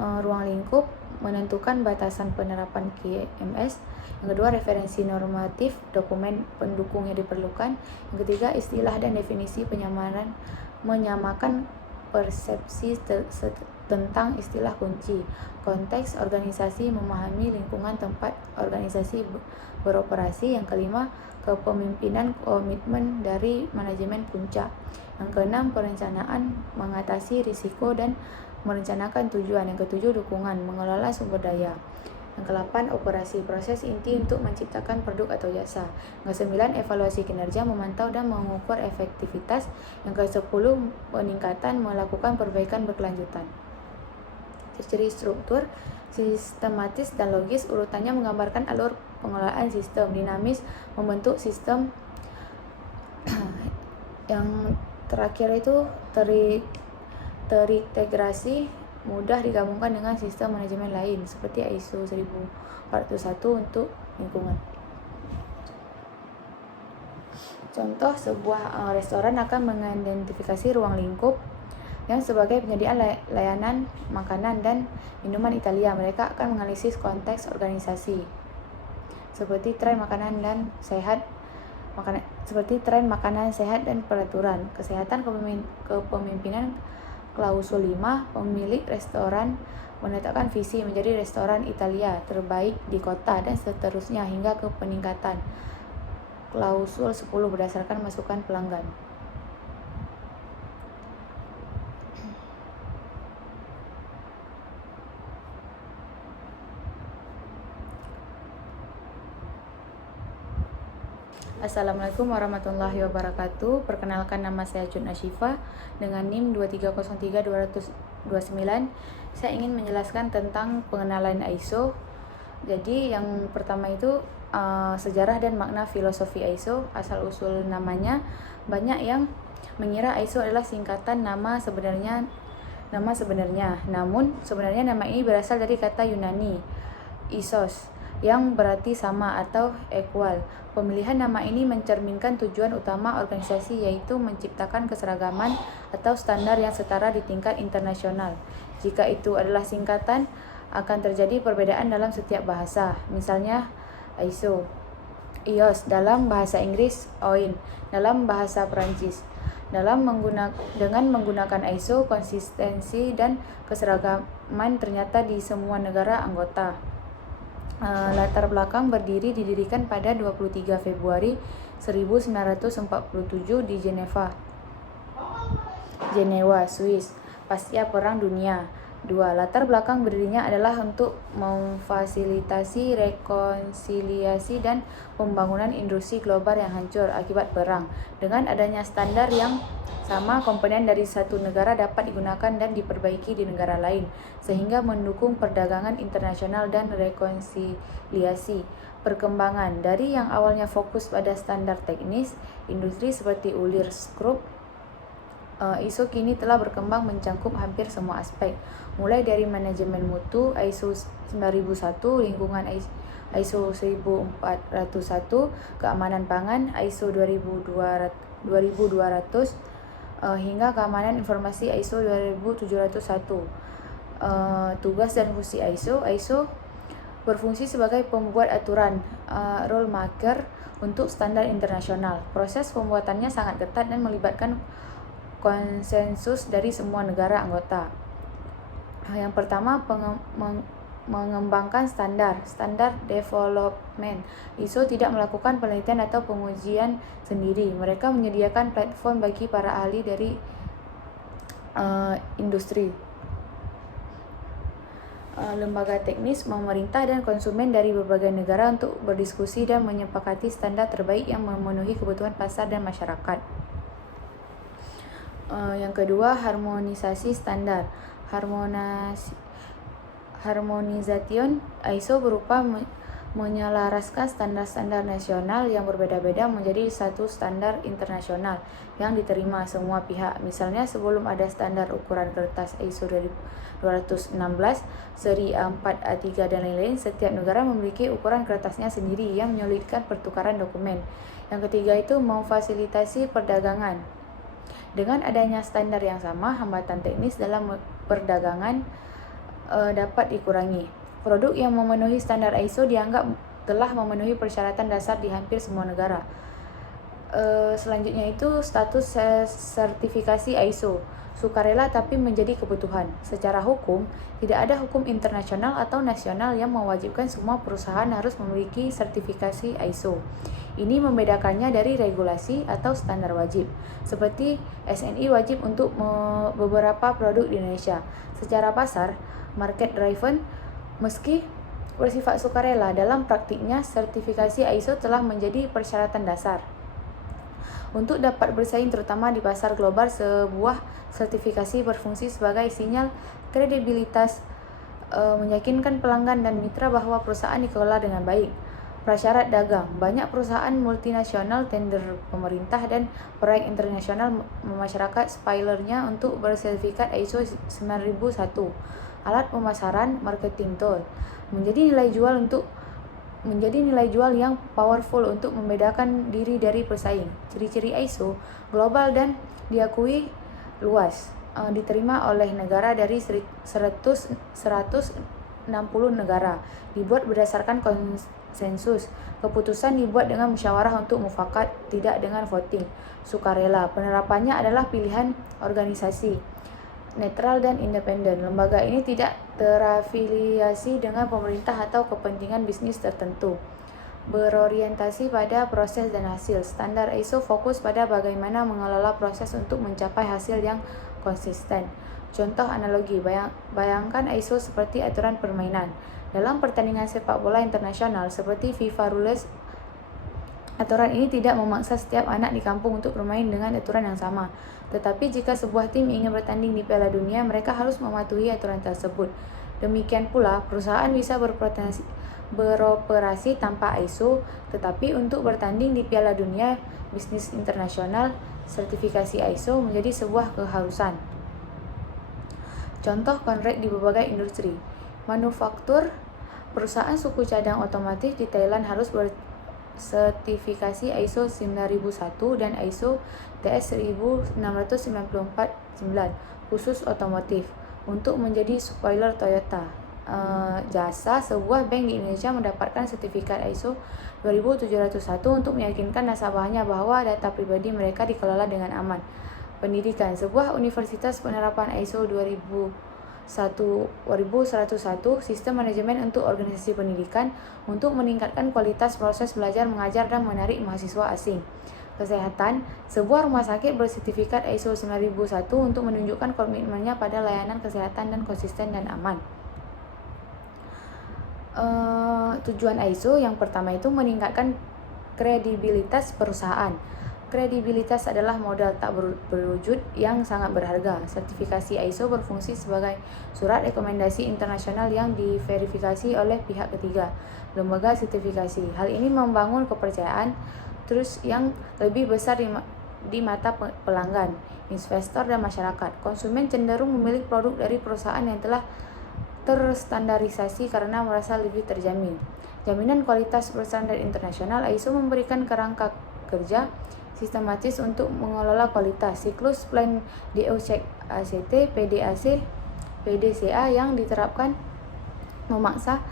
ruang lingkup, menentukan batasan penerapan QMS. Yang kedua, referensi normatif, dokumen pendukung yang diperlukan. Yang ketiga, istilah dan definisi menyamakan persepsi tentang istilah kunci. Konteks organisasi, memahami lingkungan tempat organisasi beroperasi. Yang kelima, kepemimpinan, komitmen dari manajemen puncak. Yang keenam, perencanaan, mengatasi risiko dan merencanakan tujuan. Yang ketujuh, dukungan, mengelola sumber daya. Yang ke-8, operasi, proses inti untuk menciptakan produk atau jasa. Yang ke-9, evaluasi kinerja, memantau dan mengukur efektivitas. Yang ke-10, peningkatan, melakukan perbaikan berkelanjutan. Ciri struktur, sistematis dan logis, urutannya menggambarkan alur pengelolaan sistem. Dinamis, membentuk sistem. Yang terakhir itu terintegrasi, mudah digabungkan dengan sistem manajemen lain seperti ISO 1401 untuk lingkungan. Contoh, sebuah restoran akan mengidentifikasi ruang lingkup yang sebagai penyedia layanan makanan dan minuman Italia. Mereka akan menganalisis konteks organisasi seperti tren makanan sehat dan peraturan kesehatan. Kepemimpinan, klausul 5, pemilik restoran menetapkan visi menjadi restoran Italia terbaik di kota dan seterusnya hingga ke peningkatan. Klausul 10, berdasarkan masukan pelanggan. Assalamualaikum warahmatullahi wabarakatuh. Perkenalkan, nama saya Cun Ashifa dengan NIM 2303229. Saya ingin menjelaskan tentang pengenalan ISO. Jadi yang pertama itu sejarah dan makna filosofi ISO. Asal usul namanya, banyak yang mengira ISO adalah singkatan nama sebenarnya. Namun sebenarnya nama ini berasal dari kata Yunani isos, yang berarti sama atau equal. Pemilihan nama ini mencerminkan tujuan utama organisasi, yaitu menciptakan keseragaman atau standar yang setara di tingkat internasional. Jika itu adalah singkatan, akan terjadi perbedaan dalam setiap bahasa. Misalnya ISO, IOS dalam bahasa Inggris, OIN dalam bahasa Perancis. Dengan menggunakan ISO, konsistensi dan keseragaman ternyata di semua negara anggota. Latar belakang didirikan pada 23 Februari 1947 di Jenewa, Swiss, pasca Perang Dunia II. Latar belakang berdirinya adalah untuk memfasilitasi rekonsiliasi dan pembangunan industri global yang hancur akibat perang. Dengan adanya standar yang sama, komponen dari satu negara dapat digunakan dan diperbaiki di negara lain, sehingga mendukung perdagangan internasional dan rekonsiliasi. Perkembangan dari yang awalnya fokus pada standar teknis, industri seperti ulir skrup, ISO kini telah berkembang mencakup hampir semua aspek, mulai dari manajemen mutu ISO 9001, lingkungan ISO 1401, keamanan pangan ISO 2200, hingga keamanan informasi ISO 2701. Tugas dan fungsi ISO berfungsi sebagai pembuat aturan, rule maker untuk standar internasional. Proses pembuatannya sangat ketat dan melibatkan konsensus dari semua negara anggota. Yang pertama, mengembangkan standar development. ISO tidak melakukan penelitian atau pengujian sendiri. Mereka menyediakan platform bagi para ahli dari industri, lembaga teknis, pemerintah, dan konsumen dari berbagai negara untuk berdiskusi dan menyepakati standar terbaik yang memenuhi kebutuhan pasar dan masyarakat. Yang kedua, harmonisasi standar. Harmonisation ISO berupa menyelaraskan standar-standar nasional yang berbeda-beda menjadi satu standar internasional yang diterima semua pihak. Misalnya, sebelum ada standar ukuran kertas ISO 216, seri A4, A3, dan lain-lain, setiap negara memiliki ukuran kertasnya sendiri yang menyulitkan pertukaran dokumen. Yang ketiga itu memfasilitasi perdagangan. Dengan adanya standar yang sama, hambatan teknis dalam perdagangan dapat dikurangi. Produk yang memenuhi standar ISO dianggap telah memenuhi persyaratan dasar di hampir semua negara. Selanjutnya itu status sertifikasi ISO. Sukarela tapi menjadi kebutuhan. Secara hukum, tidak ada hukum internasional atau nasional yang mewajibkan semua perusahaan harus memiliki sertifikasi ISO. Ini membedakannya dari regulasi atau standar wajib, seperti SNI wajib untuk beberapa produk di Indonesia. Secara pasar, market driven, meski bersifat sukarela, dalam praktiknya sertifikasi ISO telah menjadi persyaratan dasar. Untuk dapat bersaing terutama di pasar global, sebuah sertifikasi berfungsi sebagai sinyal kredibilitas, meyakinkan pelanggan dan mitra bahwa perusahaan dikelola dengan baik. Prasyarat dagang. Banyak perusahaan multinasional, tender pemerintah, dan proyek internasional memasyarakat spoilernya untuk bersertifikat ISO 9001. Alat pemasaran, marketing tool, menjadi nilai jual yang powerful untuk membedakan diri dari pesaing. Ciri-ciri ISO global dan diakui luas, diterima oleh negara dari 160 negara, dibuat berdasarkan konsensus. Keputusan dibuat dengan musyawarah untuk mufakat, tidak dengan voting. Sukarela, penerapannya adalah pilihan organisasi, netral dan independen. Lembaga ini tidak terafiliasi dengan pemerintah atau kepentingan bisnis tertentu. Berorientasi pada proses dan hasil. Standar ISO fokus pada bagaimana mengelola proses untuk mencapai hasil yang konsisten. Contoh analogi, bayangkan ISO seperti aturan permainan. Dalam pertandingan sepak bola internasional seperti FIFA Rules, aturan ini tidak memaksa setiap anak di kampung untuk bermain dengan aturan yang sama. Tetapi jika sebuah tim ingin bertanding di Piala Dunia, mereka harus mematuhi aturan tersebut. Demikian pula, perusahaan bisa beroperasi tanpa ISO, tetapi untuk bertanding di Piala Dunia bisnis internasional, sertifikasi ISO menjadi sebuah keharusan. Contoh konkret di berbagai industri. Manufaktur, perusahaan suku cadang otomotif di Thailand harus bersertifikasi ISO 9001 dan ISO TS 16949 khusus otomotif untuk menjadi spoiler Toyota. Jasa, sebuah bank di Indonesia mendapatkan sertifikat ISO 2701 untuk meyakinkan nasabahnya bahwa data pribadi mereka dikelola dengan aman. Pendidikan, sebuah universitas penerapan ISO 1101 Sistem Manajemen untuk Organisasi Pendidikan untuk meningkatkan kualitas proses belajar mengajar dan menarik mahasiswa asing. Kesehatan, sebuah rumah sakit bersertifikat ISO 9001 untuk menunjukkan komitmennya pada layanan kesehatan dan konsisten dan aman. Tujuan ISO yang pertama itu meningkatkan kredibilitas perusahaan. Kredibilitas adalah modal tak berwujud yang sangat berharga. Sertifikasi ISO berfungsi sebagai surat rekomendasi internasional yang diverifikasi oleh pihak ketiga, lembaga sertifikasi. Hal ini membangun kepercayaan terus yang lebih besar di mata pelanggan, investor, dan masyarakat. Konsumen cenderung memilih produk dari perusahaan yang telah terstandarisasi karena merasa lebih terjamin. Jaminan kualitas berstandar internasional, ISO memberikan kerangka kerja sistematis untuk mengelola kualitas. Siklus plan DO check ACT, PDAC, PDCA yang diterapkan memaksa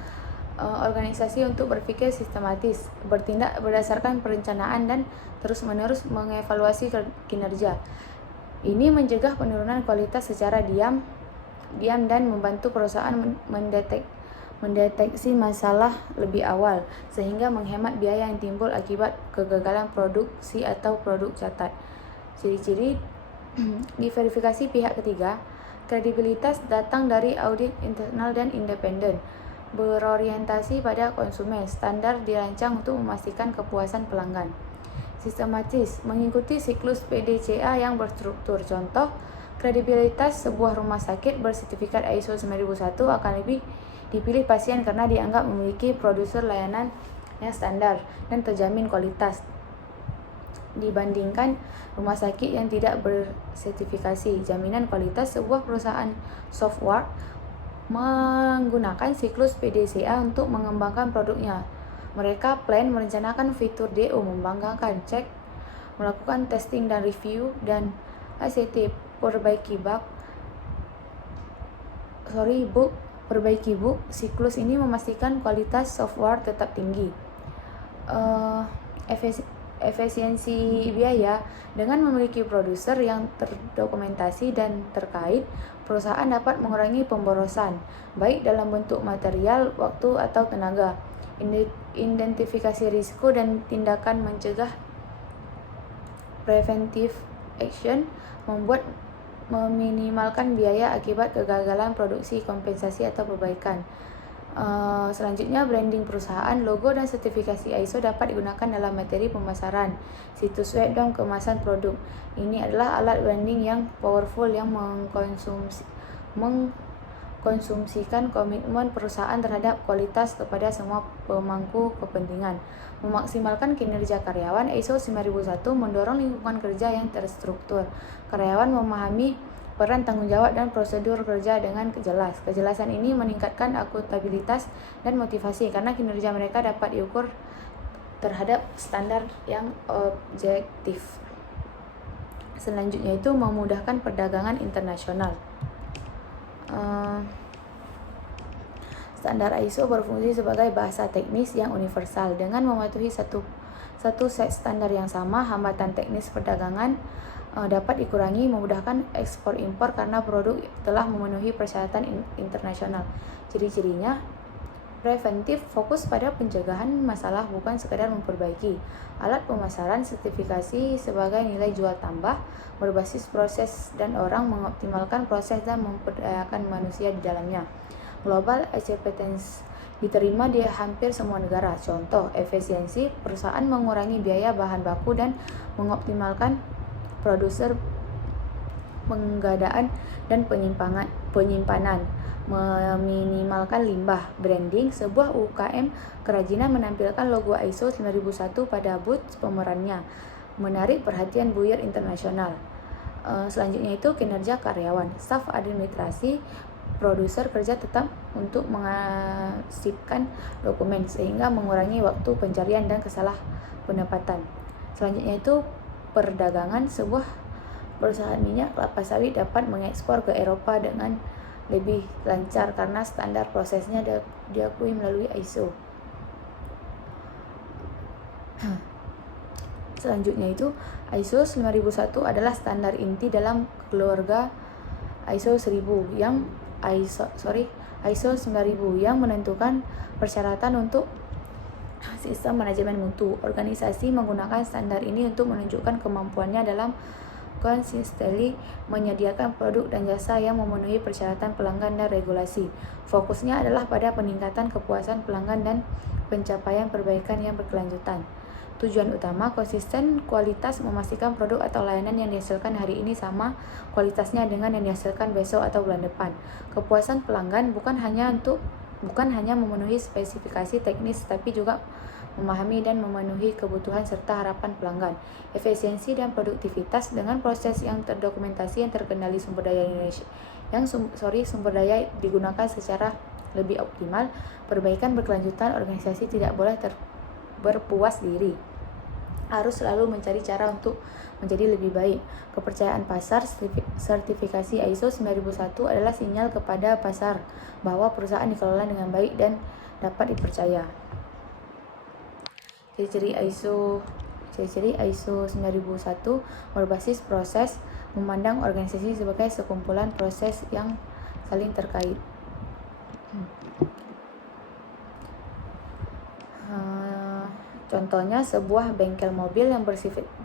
organisasi untuk berpikir sistematis, bertindak berdasarkan perencanaan dan terus-menerus mengevaluasi kinerja. Ini mencegah penurunan kualitas secara diam dan membantu perusahaan mendeteksi masalah lebih awal, sehingga menghemat biaya yang timbul akibat kegagalan produksi atau produk catat. Ciri-ciri diverifikasi pihak ketiga, kredibilitas datang dari audit internal dan independen, berorientasi pada konsumen, standar dirancang untuk memastikan kepuasan pelanggan. Sistematis, mengikuti siklus PDCA yang berstruktur. Contoh, kredibilitas sebuah rumah sakit bersertifikat ISO 9001 akan lebih dipilih pasien karena dianggap memiliki produser layanan yang standar dan terjamin kualitas dibandingkan rumah sakit yang tidak bersertifikasi. Jaminan kualitas, sebuah perusahaan software menggunakan siklus PDCA untuk mengembangkan produknya. Mereka plan, merencanakan fitur DO, membanggakan cek, melakukan testing dan review, dan ACT, perbaiki bug. Siklus ini memastikan kualitas software tetap tinggi. Efisiensi biaya, dengan memiliki produser yang terdokumentasi dan terkait, perusahaan dapat mengurangi pemborosan, baik dalam bentuk material, waktu, atau tenaga. Identifikasi risiko dan tindakan mencegah, preventive action, meminimalkan biaya akibat kegagalan produksi, kompensasi, atau perbaikan. Selanjutnya, branding perusahaan, logo dan sertifikasi ISO dapat digunakan dalam materi pemasaran, situs web, dan kemasan produk. Ini adalah alat branding yang powerful yang mengkonsumsikan komitmen perusahaan terhadap kualitas kepada semua pemangku kepentingan. Memaksimalkan kinerja karyawan, ISO 9001 mendorong lingkungan kerja yang terstruktur. Karyawan memahami peran, tanggung jawab, dan prosedur kerja dengan jelas. Kejelasan ini meningkatkan akuntabilitas dan motivasi karena kinerja mereka dapat diukur terhadap standar yang objektif. Selanjutnya itu memudahkan perdagangan internasional. Standar ISO berfungsi sebagai bahasa teknis yang universal. Dengan mematuhi satu set standar yang sama, hambatan teknis perdagangan dapat dikurangi, memudahkan ekspor impor karena produk telah memenuhi persyaratan internasional. Ciri-cirinya, preventif, fokus pada pencegahan masalah bukan sekadar memperbaiki. Alat pemasaran, sertifikasi sebagai nilai jual tambah, berbasis proses dan orang, mengoptimalkan proses dan memperdayakan manusia di dalamnya. Global acceptance, diterima di hampir semua negara. Contoh, efisiensi, perusahaan mengurangi biaya bahan baku dan mengoptimalkan produser, penggadaan, dan penyimpanan, meminimalkan limbah. Branding, sebuah UKM kerajinan menampilkan logo ISO 9001 pada booth pemerannya, menarik perhatian buyer internasional. Selanjutnya itu kinerja karyawan, staf administrasi, produser kerja tetap untuk mengarsipkan dokumen sehingga mengurangi waktu pencarian dan kesalah penempatan. Selanjutnya itu perdagangan, sebuah perusahaan minyak kelapa sawit dapat mengekspor ke Eropa dengan lebih lancar karena standar prosesnya diakui melalui ISO. Selanjutnya itu ISO 9001 adalah standar inti dalam keluarga ISO 1000 yang ISO 9000 yang menentukan persyaratan untuk sistem manajemen mutu. Organisasi menggunakan standar ini untuk menunjukkan kemampuannya dalam consistently menyediakan produk dan jasa yang memenuhi persyaratan pelanggan dan regulasi. Fokusnya adalah pada peningkatan kepuasan pelanggan dan pencapaian perbaikan yang berkelanjutan. Tujuan utama konsisten kualitas, memastikan produk atau layanan yang dihasilkan hari ini sama kualitasnya dengan yang dihasilkan besok atau bulan depan. Kepuasan pelanggan bukan hanya memenuhi spesifikasi teknis, tapi juga memahami dan memenuhi kebutuhan serta harapan pelanggan. Efisiensi dan produktivitas dengan proses yang terdokumentasi yang terkendali sumber daya digunakan secara lebih optimal. Perbaikan berkelanjutan, organisasi tidak boleh berpuas diri, harus selalu mencari cara untuk menjadi lebih baik. Kepercayaan pasar. Sertifikasi ISO 9001 adalah sinyal kepada pasar bahwa perusahaan dikelola dengan baik dan dapat dipercaya. Ciri-ciri ISO 9001 berbasis proses, memandang organisasi sebagai sekumpulan proses yang saling terkait. Contohnya, sebuah bengkel mobil yang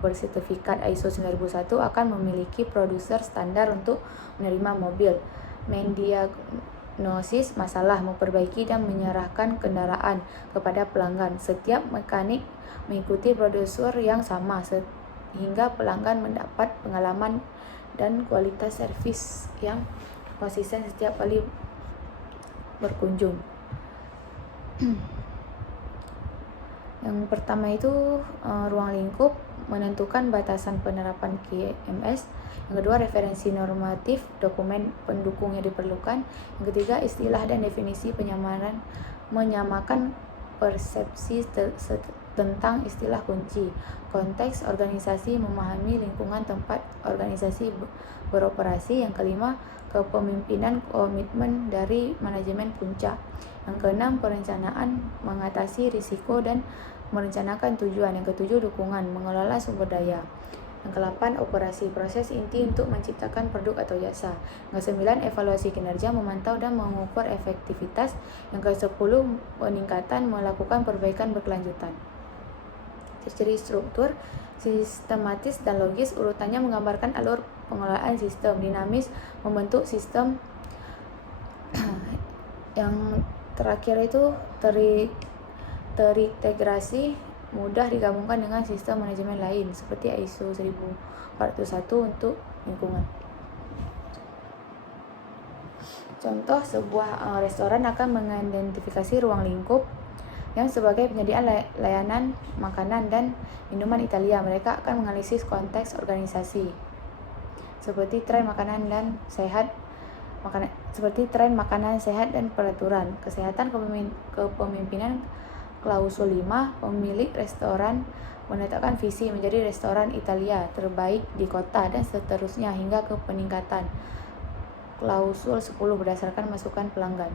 bersertifikat ISO 9001 akan memiliki produser standar untuk menerima mobil, mendiagnosis masalah, memperbaiki dan menyerahkan kendaraan kepada pelanggan. Setiap mekanik mengikuti prosedur yang sama sehingga pelanggan mendapat pengalaman dan kualitas servis yang konsisten setiap kali berkunjung. Yang pertama itu ruang lingkup, menentukan batasan penerapan QMS. Yang kedua, referensi normatif, dokumen pendukung yang diperlukan. Yang ketiga, istilah dan definisi menyamakan persepsi tentang istilah kunci. Konteks organisasi, memahami lingkungan tempat organisasi beroperasi. Yang kelima, kepemimpinan, komitmen dari manajemen puncak. Yang keenam, perencanaan, mengatasi risiko dan merencanakan tujuan. Yang ketujuh, dukungan, mengelola sumber daya. Yang kedelapan, operasi, proses inti untuk menciptakan produk atau jasa. Yang kesembilan, evaluasi kinerja, memantau dan mengukur efektivitas. Yang kesepuluh, peningkatan, melakukan perbaikan berkelanjutan. Ciri struktur, sistematis dan logis, urutannya menggambarkan alur pengelolaan sistem. Dinamis, membentuk sistem. Yang terakhir itu terintegrasi, mudah digabungkan dengan sistem manajemen lain seperti ISO 1401 untuk lingkungan. Contoh, sebuah restoran akan mengidentifikasi ruang lingkup yang sebagai penyediaan layanan makanan dan minuman Italia. Mereka akan menganalisis konteks organisasi seperti tren makanan sehat dan peraturan kesehatan. Kepemimpinan, klausul 5, pemilik restoran menetapkan visi menjadi restoran Italia terbaik di kota dan seterusnya hingga ke peningkatan. Klausul 10, berdasarkan masukan pelanggan.